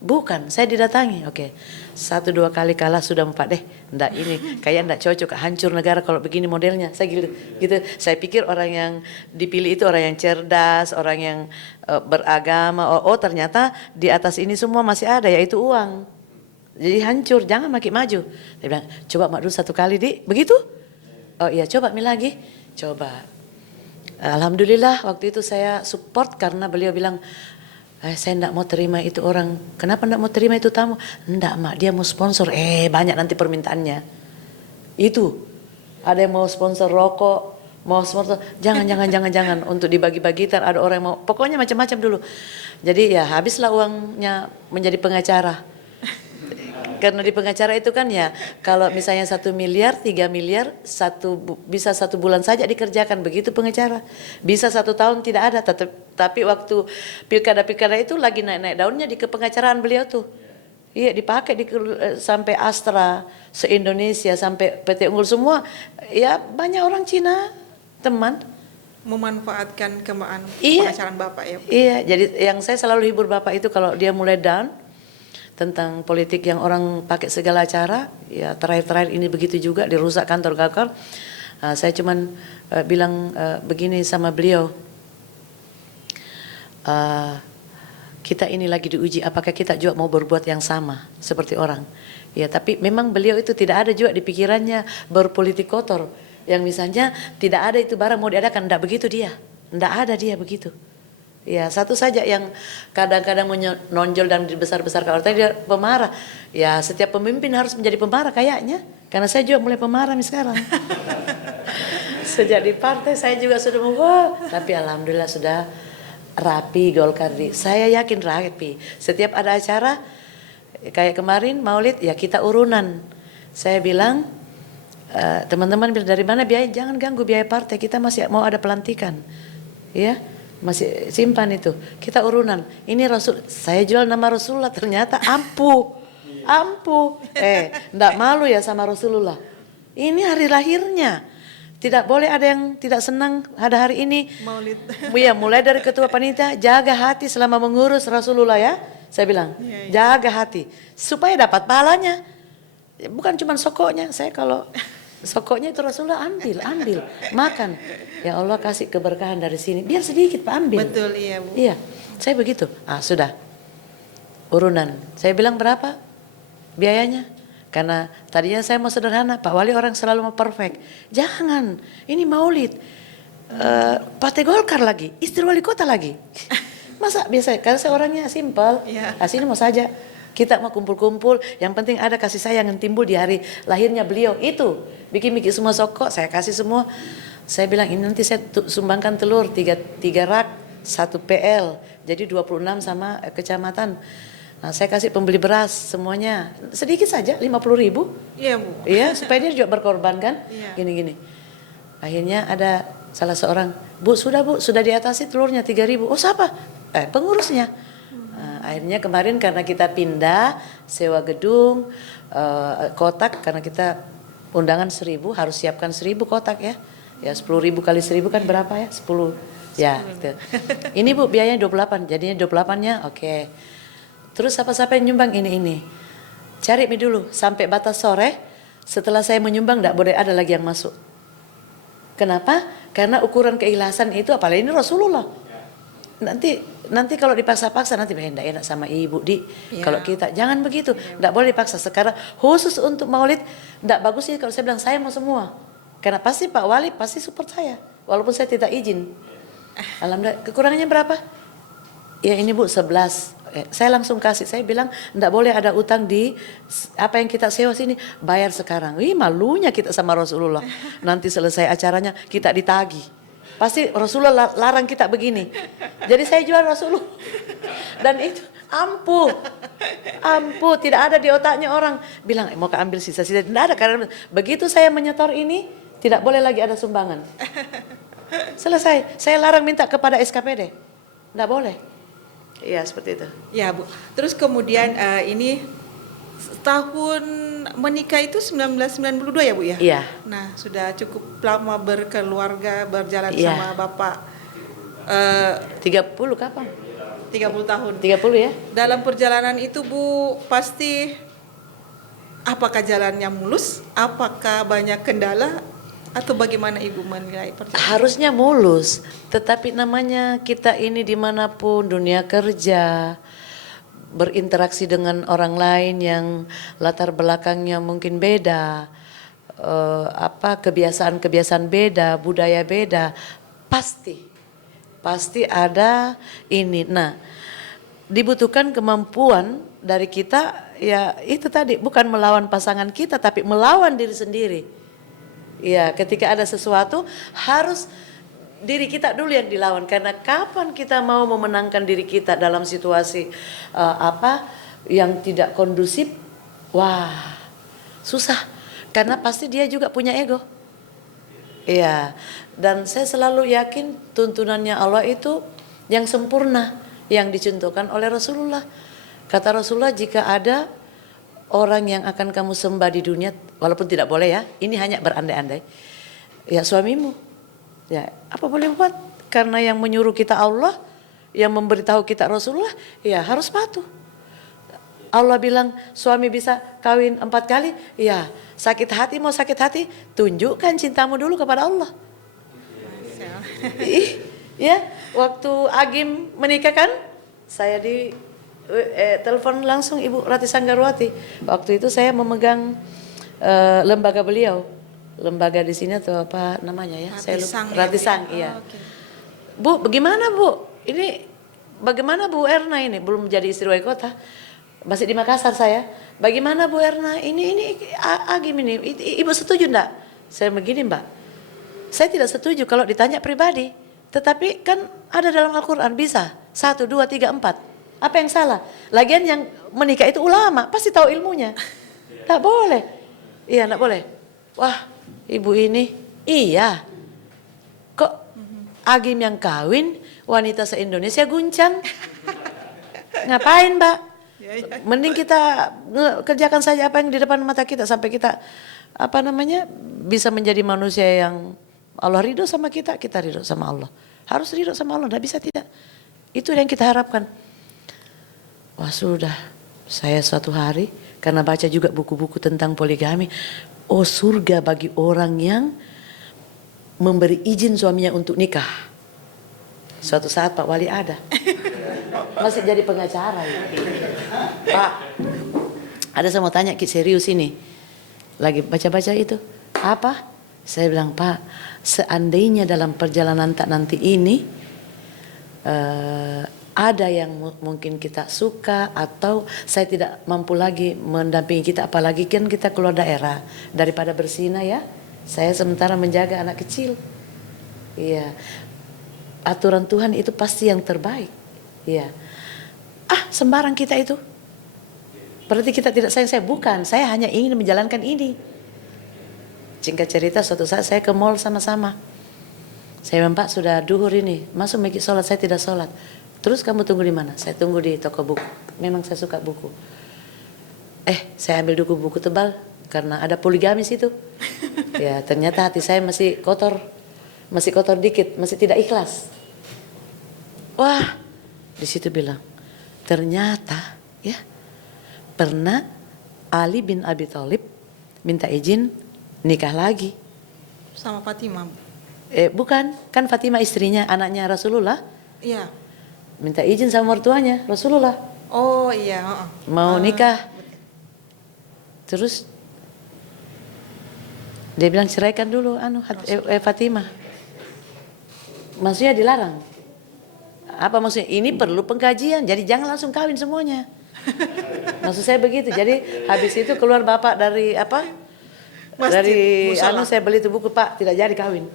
Bukan, saya didatangi, oke. 1-2 kali kalah sudah Pak deh. Enggak ini, kayak enggak cocok, hancur negara kalau begini modelnya. Saya gitu. Saya pikir orang yang dipilih itu orang yang cerdas, orang yang beragama. Oh ternyata di atas ini semua masih ada, yaitu uang. Jadi hancur, jangan makin maju. Dia bilang, coba mak dulu 1 kali di, begitu? Oh iya, coba mi lagi, coba. Alhamdulillah waktu itu saya support karena beliau bilang, saya enggak mau terima itu orang. Kenapa enggak mau terima itu tamu? Enggak mak, dia mau sponsor. Banyak nanti permintaannya. Itu, ada yang mau sponsor rokok, mau sponsor, jangan. Untuk dibagi-bagikan ada orang yang mau, pokoknya macam-macam dulu. Jadi ya habislah uangnya menjadi pengacara. Karena di pengacara itu kan ya, kalau misalnya 1 miliar, 3 miliar, bisa 1 bulan saja dikerjakan, begitu pengacara. Bisa 1 tahun tidak ada, tapi waktu pilkada itu lagi naik-naik daunnya di kepengacaraan beliau tuh. Iya dipakai sampai Astra, se-Indonesia, sampai PT Unggul semua, ya banyak orang Cina, teman. Memanfaatkan pengacaraan Bapak ya. Iya, jadi yang saya selalu hibur Bapak itu kalau dia mulai down, tentang politik yang orang pakai segala cara, ya terakhir ini begitu juga, dirusak kantor-kantor. Saya cuman bilang begini sama beliau, kita ini lagi diuji, apakah kita juga mau berbuat yang sama seperti orang. Ya tapi memang beliau itu tidak ada juga di pikirannya berpolitik kotor, yang misalnya tidak ada itu barang mau diadakan, enggak begitu dia, enggak ada dia begitu. Ya satu saja yang kadang-kadang menonjol dan dibesar-besarkan orang, dia pemarah. Ya setiap pemimpin harus menjadi pemarah kayaknya. Karena saya juga mulai pemarah nih sekarang. Sejak di partai saya juga sudah tapi alhamdulillah sudah rapi Golkar. Saya yakin rapi. Setiap ada acara kayak kemarin Maulid ya kita urunan. Saya bilang teman-teman dari mana biaya, jangan ganggu biaya partai, kita masih mau ada pelantikan. Ya. Masih simpan itu, kita urunan. Ini Rasul, saya jual nama Rasulullah, ternyata ampuh. Enggak malu ya sama Rasulullah. Ini hari lahirnya, tidak boleh ada yang tidak senang ada hari ini. Maulid. Ya mulai dari ketua panitia, jaga hati selama mengurus Rasulullah ya. Saya bilang, jaga hati supaya dapat pahalanya. Bukan cuma sokoknya, saya kalau sokoknya itu Rasulullah ambil, makan. Ya Allah kasih keberkahan dari sini. Biar sedikit Pak ambil. Betul iya Bu. Iya, saya begitu. Sudah. Urunan. Saya bilang berapa biayanya? Karena tadinya saya mau sederhana. Pak Wali orang selalu mau perfect. Jangan. Ini Maulid. Partai Golkar lagi, istri wali kota lagi. Masa biasa, karena saya orangnya simpel. Iya. Sini mau saja. Kita mau kumpul-kumpul, yang penting ada kasih sayang yang timbul di hari lahirnya beliau. Itu, bikin-bikin semua soko, saya kasih semua. Saya bilang, ini nanti saya sumbangkan telur, 3 rak, 1 PL. Jadi 26 sama kecamatan. Nah, saya kasih pembeli beras semuanya. Sedikit saja, 50.000. Iya Bu. Iya, supaya dia juga berkorban kan. Iya. Gini-gini. Akhirnya ada salah seorang, Bu, sudah diatasi telurnya 3.000. Oh, siapa? Pengurusnya. Nah, akhirnya kemarin karena kita pindah, sewa gedung, kotak, karena kita undangan 1.000, harus siapkan 1.000 kotak ya. Ya 10.000 kali 1.000 kan berapa ya? 10. Ya, gitu. Ini Bu, biayanya 28, jadinya 28-nya oke. Terus siapa-siapa yang nyumbang ini. Cari dulu, sampai batas sore, setelah saya menyumbang tidak boleh ada lagi yang masuk. Kenapa? Karena ukuran keikhlasan itu, apalagi ini Rasulullah. Nanti kalau dipaksa-paksa nanti tidak enak sama ibu di. Ya. Kalau kita jangan begitu, tidak boleh dipaksa. Sekarang khusus untuk maulid tidak bagus sih kalau saya bilang saya mau semua. Karena pasti Pak Wali pasti support saya, walaupun saya tidak izin. Alhamdulillah. Kekurangannya berapa? Ya ini Bu 11. Saya langsung kasih. Saya bilang tidak boleh ada utang di apa yang kita sewa sini, bayar sekarang. Malunya kita sama Rasulullah. Nanti selesai acaranya kita ditagih. Pasti Rasulullah larang kita begini. Jadi saya jual Rasulullah. Dan itu ampuh, tidak ada di otaknya orang bilang mau ambil sisa-sisa. Tidak ada, karena begitu saya menyetor ini tidak boleh lagi ada sumbangan. Selesai. Saya larang minta kepada SKPD. Tidak boleh. Iya seperti itu. Ya Bu. Terus kemudian ini tahun menikah itu 1992 ya Bu ya? Iya. Nah sudah cukup lama berkeluarga, berjalan Iya. sama Bapak 30 kapan? 30 tahun. 30 ya? Dalam perjalanan itu Bu pasti apakah jalannya mulus? Apakah banyak kendala? Atau bagaimana Ibu menilai perjalanan? Harusnya mulus, tetapi namanya kita ini dimanapun, dunia kerja, berinteraksi dengan orang lain yang latar belakangnya mungkin beda, kebiasaan beda, budaya beda, pasti ada ini. Nah, dibutuhkan kemampuan dari kita, ya itu tadi, bukan melawan pasangan kita tapi melawan diri sendiri. Ya, ketika ada sesuatu harus diri kita dulu yang dilawan, karena kapan kita mau memenangkan diri kita dalam situasi yang tidak kondusif, wah susah, karena pasti dia juga punya ego. Iya, dan saya selalu yakin tuntunannya Allah itu yang sempurna, yang dicontohkan oleh Rasulullah. Kata Rasulullah, jika ada orang yang akan kamu sembah di dunia, walaupun tidak boleh ya, ini hanya berandai-andai, ya suamimu. Ya, apa boleh buat? Karena yang menyuruh kita Allah, yang memberitahu kita Rasulullah, ya harus patuh. Allah bilang suami bisa kawin 4 kali, ya sakit hati mau sakit hati, tunjukkan cintamu dulu kepada Allah. Ya, waktu Agim menikah kan, saya di telepon langsung Ibu Rati Sanggarwati. Waktu itu saya memegang lembaga beliau. Lembaga di sini atau apa namanya ya? Ratisang, iya. Oh, okay. Bu, bagaimana Bu? Ini bagaimana Bu Erna ini belum jadi istri wali kota? Masih di Makassar saya. Bagaimana Bu Erna? Ini Agim ini. Ibu setuju enggak? Saya begini Mbak. Saya tidak setuju kalau ditanya pribadi. Tetapi kan ada dalam Al-Quran bisa. 1, 2, 3, 4. Apa yang salah? Lagian yang menikah itu ulama, pasti tahu ilmunya. Tak boleh. Iya, tak boleh. Wah, ibu ini, iya. Kok Agim yang kawin, wanita se-Indonesia guncang? Ngapain, Mbak? Mending kita kerjakan saja apa yang di depan mata kita sampai kita bisa menjadi manusia yang Allah ridho sama kita ridho sama Allah. Harus ridho sama Allah, tidak bisa tidak. Itu yang kita harapkan. Wah sudah, saya suatu hari karena baca juga buku-buku tentang poligami, oh surga bagi orang yang memberi izin suaminya untuk nikah. Suatu saat Pak Wali ada, masih jadi pengacara ya. Pak, ada saya mau tanya Ki serius ini, lagi baca-baca itu, apa? Saya bilang, Pak, seandainya dalam perjalanan tak nanti ini ada yang mungkin kita suka atau saya tidak mampu lagi mendampingi kita, apalagi kan kita keluar daerah, daripada bersina ya, saya sementara menjaga anak kecil. Iya, aturan Tuhan itu pasti yang terbaik. Iya, sembarang kita itu. Berarti kita tidak sayang saya, bukan. Saya hanya ingin menjalankan ini. Singkat cerita, suatu saat saya ke mall sama-sama. Saya bilang, Pak, sudah duhur ini, masuk megi sholat, saya tidak sholat. Terus kamu tunggu di mana? Saya tunggu di toko buku. Memang saya suka buku. Saya ambil buku tebal karena ada poligami situ. Ya, ternyata hati saya masih kotor dikit, masih tidak ikhlas. Wah, di situ bilang, ternyata ya pernah Ali bin Abi Thalib minta izin nikah lagi Sama Fatimah. Bukan, kan Fatimah istrinya, anaknya Rasulullah. Iya. Minta izin sama mertuanya Rasulullah. Oh iya. Mau nikah. Terus dia bilang ceraikan dulu Fatimah. Maksudnya dilarang. Apa maksudnya? Ini perlu pengkajian, jadi jangan langsung kawin semuanya. Maksud saya begitu. Jadi habis itu keluar bapak dari saya beli itu buku, Pak, tidak jadi kawin.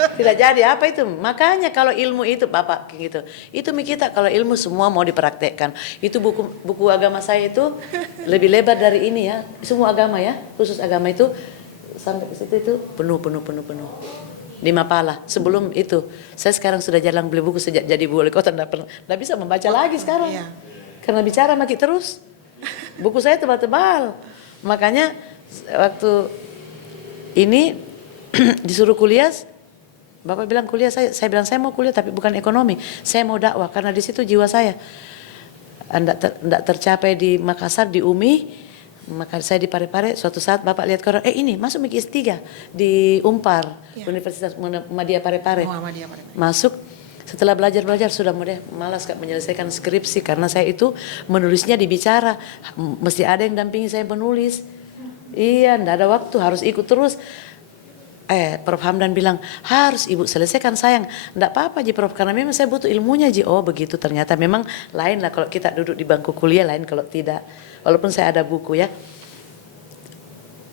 Tidak jadi, apa itu? Makanya kalau ilmu itu Bapak gitu. Itu kita kalau ilmu semua mau dipraktekkan. Itu buku agama saya itu lebih lebar dari ini ya. Semua agama ya, khusus agama itu sampai ke situ itu penuh. 5 pala. Sebelum itu, saya sekarang sudah jarang beli buku sejak jadi wali kota, enggak bisa membaca lagi sekarang. Iya. Karena bicara makin terus. Buku saya tebal-tebal. Makanya waktu ini disuruh kuliah, Bapak bilang kuliah, saya bilang saya mau kuliah tapi bukan ekonomi, saya mau dakwah karena di situ jiwa saya enggak tercapai di Makassar, di UMI, maka saya di Parepare. Suatu saat Bapak lihat koran, ini masuk MIG S3 di Umpar, ya. Universitas Muhammadiyah Parepare. Masuk, setelah belajar sudah malas menyelesaikan skripsi karena saya itu menulisnya dibicara, mesti ada yang dampingi saya menulis. Iya, enggak ada waktu, harus ikut terus. Prof Hamdan bilang, harus ibu selesaikan sayang. Enggak apa-apa Ji Prof, karena memang saya butuh ilmunya Ji. Oh begitu, ternyata memang lain lah kalau kita duduk di bangku kuliah, lain kalau tidak. Walaupun saya ada buku ya.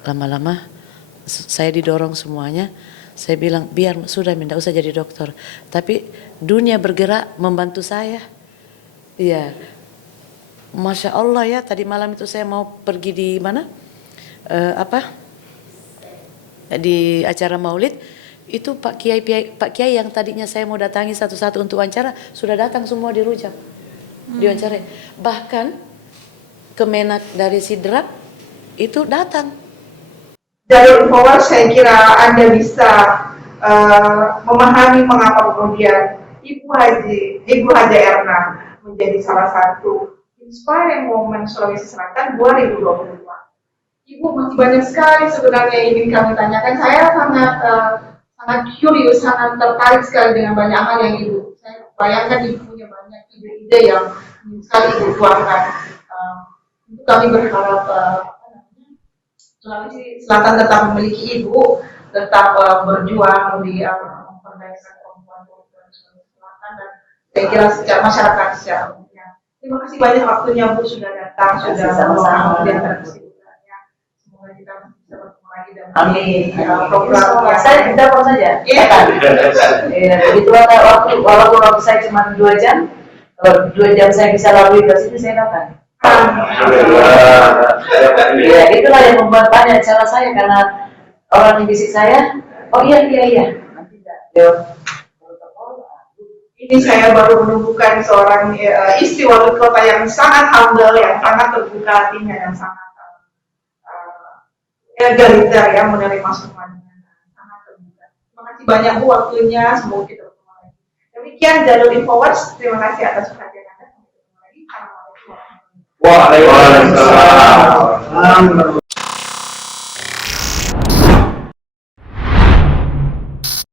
Lama-lama saya didorong semuanya. Saya bilang, biar sudah tidak usah jadi dokter. Tapi dunia bergerak membantu saya. Iya. Masya Allah ya, tadi malam itu saya mau pergi di mana? Di acara maulid itu Pak Kiai yang tadinya saya mau datangi satu-satu untuk wawancara sudah datang semua di Rujak diwawancarai. Bahkan Kemenak dari Sidrap itu datang. Jalur Infowars, saya kira Anda bisa memahami mengapa kemudian Ibu Haja Erna menjadi salah satu inspiring moment Sulawesi Selatan 2022. Ibu, masih banyak sekali sebenarnya yang ingin kami tanyakan. Saya sangat curious, sangat tertarik sekali dengan banyak hal yang Ibu. Saya bayangkan Ibu punya banyak ide-ide yang ingin sekali Ibu tuangkan. Untuk kami berharap Sulawesi Selatan tetap memiliki Ibu, tetap berjuang di memperbaiki perempuan Sulawesi Selatan, dan saya kira secara masyarakat secara umumnya. Terima kasih banyak waktunya Bu sudah datang, sudah sama-sama dan kita bisa bertemu lagi dan program saya tidak apa saja. Begitu walaupun saya cuma 2 jam, kalau 2 jam saya bisa lalui ke sini saya dapat. Ya, itulah yang membuat banyak cara saya karena orang yang bisik saya, oh iya. Nanti tidak. Ini saya baru menemukan seorang istri wali kota yang sangat humble, yang sangat terbuka hatinya, yang sangat egaliter ya, menerima semua dengan sangat terbuka. Terima kasih banyak Bu waktunya, semoga kita bertemu lagi. Demikian Jalur Infowars, terima kasih atas perhatian Anda. Sampai ketemu lagi. Assalamualaikum warahmatullahi wabarakatuh. Waalaikumsalam.